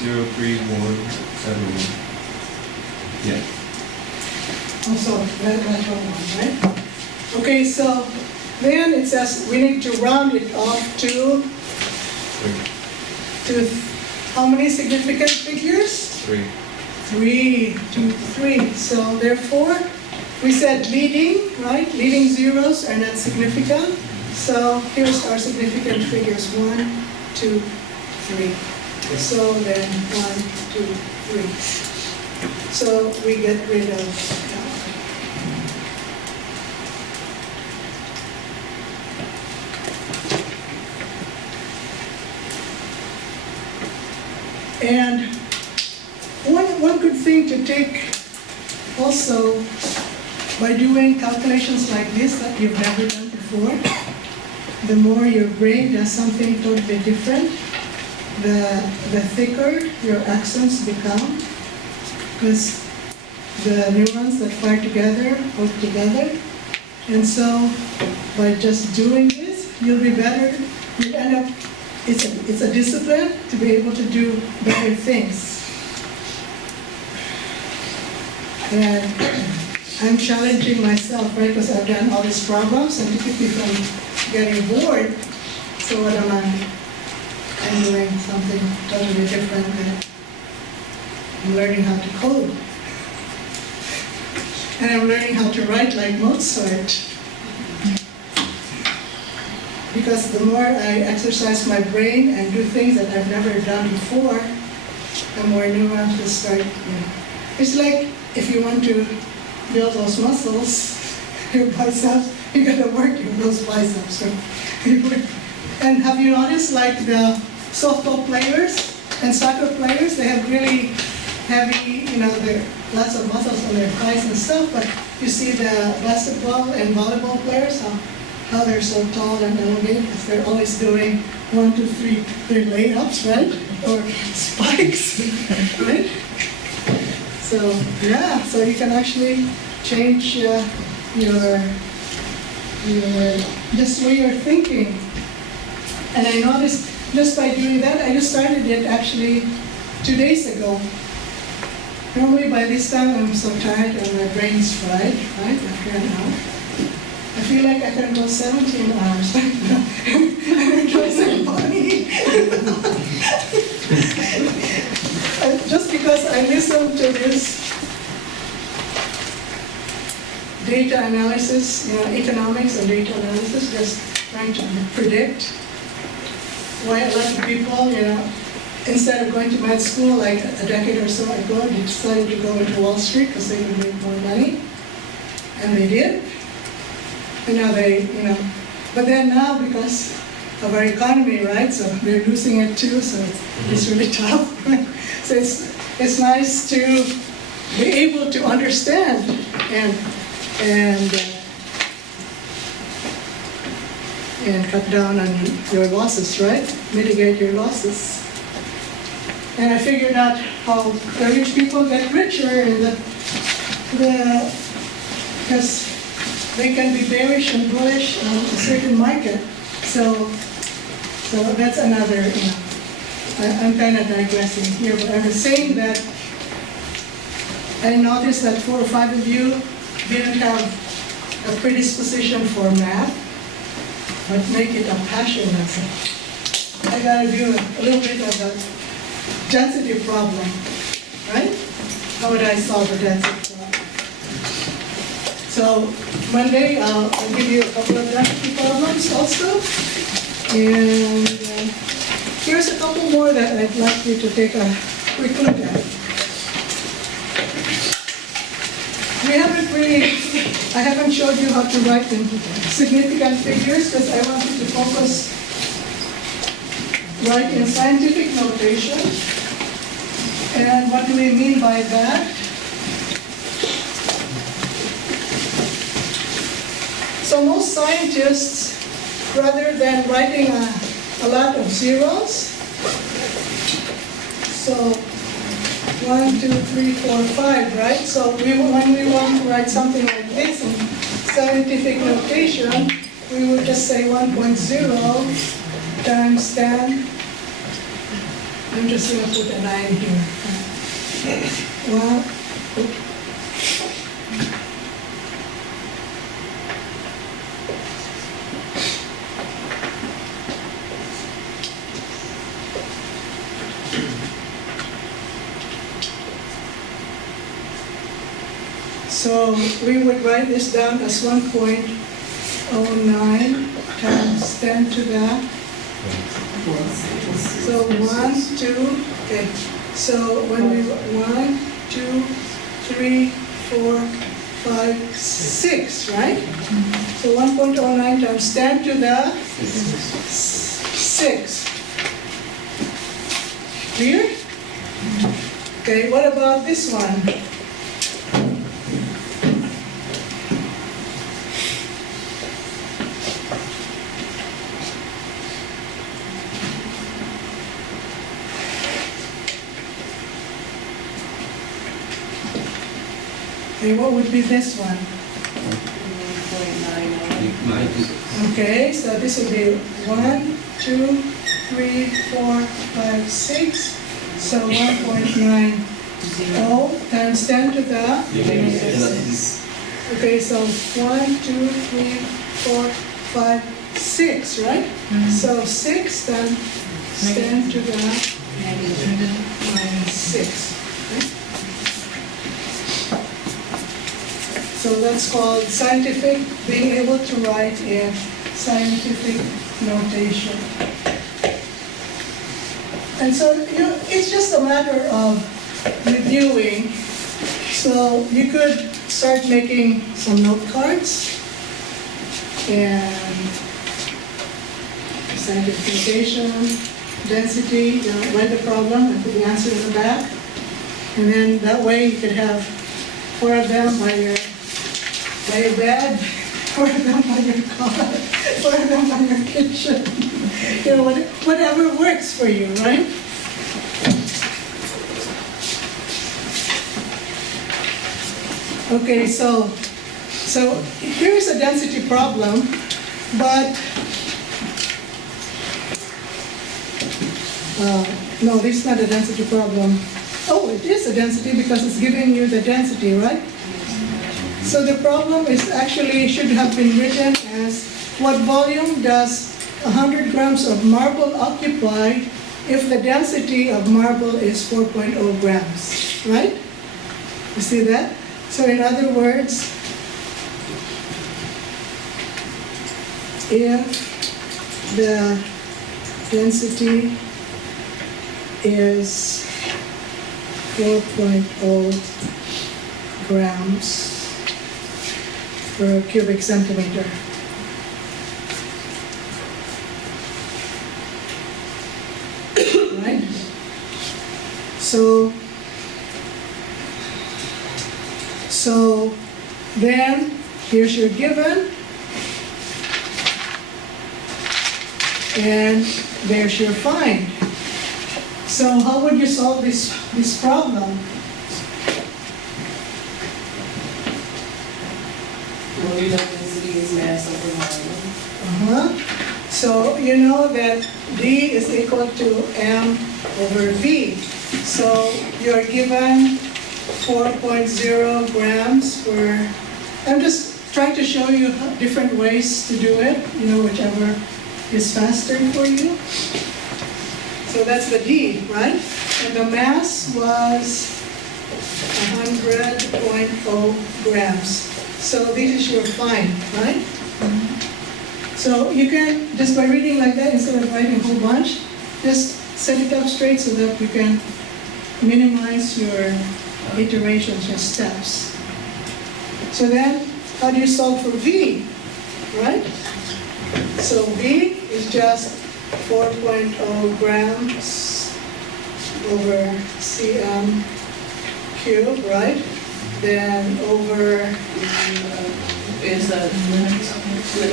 .03171. Yeah. Also, that one, right? Okay, so then it says we need to round it off to how many significant figures? 3. 3, 2, 3. So therefore, we said leading, right? Leading zeros are not significant. So here's our significant figures, 1, 2, 3. So then 1, 2, 3. So we get rid of that. And one good thing to take also by doing calculations like this that you've never done before, the more your brain does something totally different, the thicker your accents become, because the neurons that fire together work together. And so by just doing this, you'll be better. You'll end up, it's a discipline to be able to do better things. And I'm challenging myself, right, because I've done all these problems and to keep me from getting bored. So what am I? I'm doing something totally different. I'm learning how to code. And I'm learning how to write like Mozart. Because the more I exercise my brain and do things that I've never done before, the more neurons will start. It's like if you want to build those muscles, your biceps, you gotta work those biceps. And have you noticed, like the softball players and soccer players, they have really heavy, there lots of muscles on their thighs and stuff, but you see the basketball and volleyball players, how they're so tall and elevated, because they're always doing 1, 2, 3, their layups, right? Or spikes, right? So, yeah, so you can actually change your just the way you're thinking. And I noticed just by doing that, I just started it actually 2 days ago. Normally by this time I'm so tired and my brain's fried, right, after an hour. I feel like I can go 17 hours right now and enjoy some funny. Just because I listened to this data analysis, economics and data analysis, just trying to predict why a lot of people, instead of going to med school like a decade or so ago, they decided to go into Wall Street because they could make more money. And they did. And now but then now because of our economy, right, so they're losing it too, so it's really tough. So it's nice to be able to understand and cut down on your losses, right? Mitigate your losses. And I figured out how the rich people get richer, and because they can be bearish and bullish on a certain market. So that's another, I'm kind of digressing here, but I was saying that I noticed that 4 or 5 of you didn't have a predisposition for math, but make it a passion. I gotta do a little bit of a density problem, right? How would I solve a density problem? So Monday, I'll give you a couple of density problems also. And here's a couple more that I'd like you to take a quick look at. I haven't showed you how to write in significant figures because I want you to focus right in scientific notation. And what do we mean by that? So most scientists, rather than writing a lot of zeros, so 1, 2, 3, 4, 5, right? So when we want to write something like this in scientific notation, we would just say 1.0 times 10. I'm just going to put a 9 here. Well, so we would write this down as 1.09 times 10 to the. So 1, 2, okay. So when we 1, 2, 3, 4, 5, 6, right? So 1.09 times 10 to the 6. Clear? Okay, what about this one? Okay, what would be this one? 1.99. Okay, so this would be 1, 2, 3, 4, 5, 6. So 1.90 times 10 to the. Okay, so 1, 2, 3, 4, 5, 6, right? So 6 times 10 to the minus 6. So that's called scientific, being able to write in scientific notation. And so, it's just a matter of reviewing. So you could start making some note cards and scientific notation, density, write the problem and put the answer in the back. And then that way you could have 4 of them by your bed, 4 of them by your car, 4 of them by your kitchen. Whatever works for you, right? Okay, so here's a density problem, but no, this is not a density problem. Oh, it is a density because it's giving you the density, right? So the problem is actually should have been written as what volume does 100 grams of marble occupy if the density of marble is 4.0 grams, right? You see that? So in other words, if the density is 4.0 grams per cubic centimeter. Right? So then here's your given, and there's your find. So how would you solve this problem? Well, you know density is mass over volume. So you know that D is equal to M over V. So you're given 4.0 grams per. I'm just trying to show you different ways to do it, whichever is faster for you. So that's the D, right? And the mass was 100.0 grams. So this is your find, right? So you can, just by reading like that, instead of writing a whole bunch, just set it up straight so that you can minimize your iterations, your steps. So then, how do you solve for V, right? So V is just 4.0 grams over cm cubed, right? Then over Is a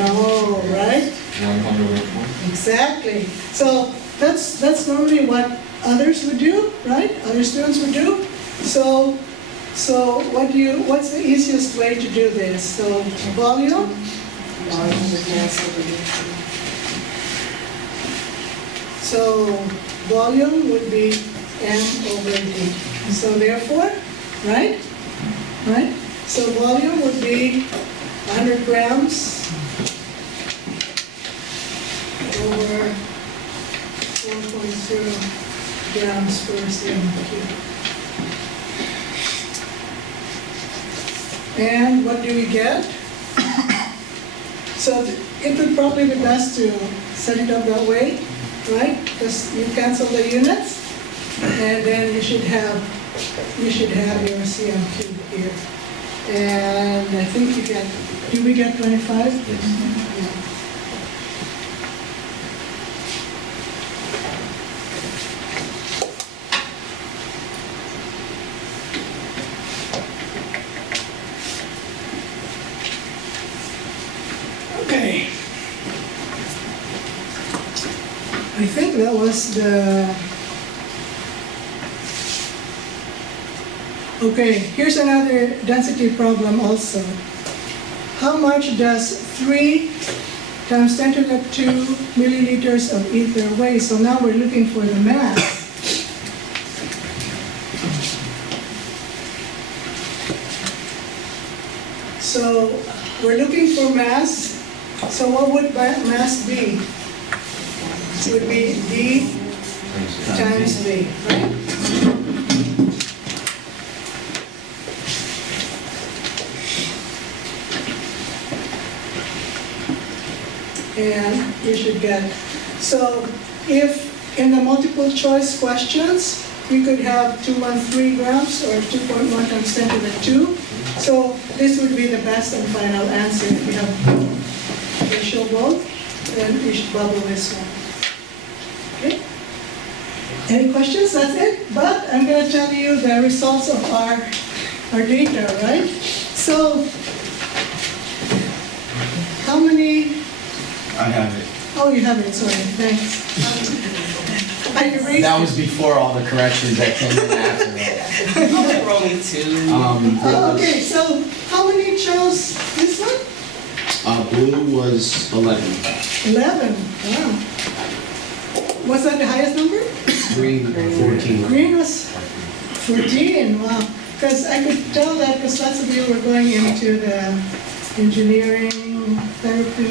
no, right? 100. Exactly. So that's normally what others would do, right? Other students would do. So what's the easiest way to do this? So volume, so volume would be m over d. So therefore, right? Right? So volume would be 100 grams over 4.0 grams per cm cube. And what do we get? So it would probably be best to set it up that way, right? Because you cancel the units, and then you should have your cm cube here. And I think you get, do we get 25? Yes. Yeah. Okay. I think that was the... Okay, here's another density problem also. How much does 3 times 10 to the 2 milliliters of ether weigh? So now we're looking for the mass. So we're looking for mass. So what would mass be? It would be D times V, right? And you should get, so if in the multiple choice questions, we could have 213 grams or 2.1 times 10 to the 2. So this would be the best and final answer. If you have both, you show both, then we should bubble this one. Okay? Any questions? That's it? But I'm going to tell you the results of our data, right? So, how many? I have it. Oh, you have it, sorry, thanks. I erased That it. was before all the corrections that came in after that. Rolling two. Okay, so how many chose this one? Blue was 11. 11, wow. Was that the highest number? Green, 14. Green was 14, wow. Because I could tell that because lots of you were going into the engineering, therapy,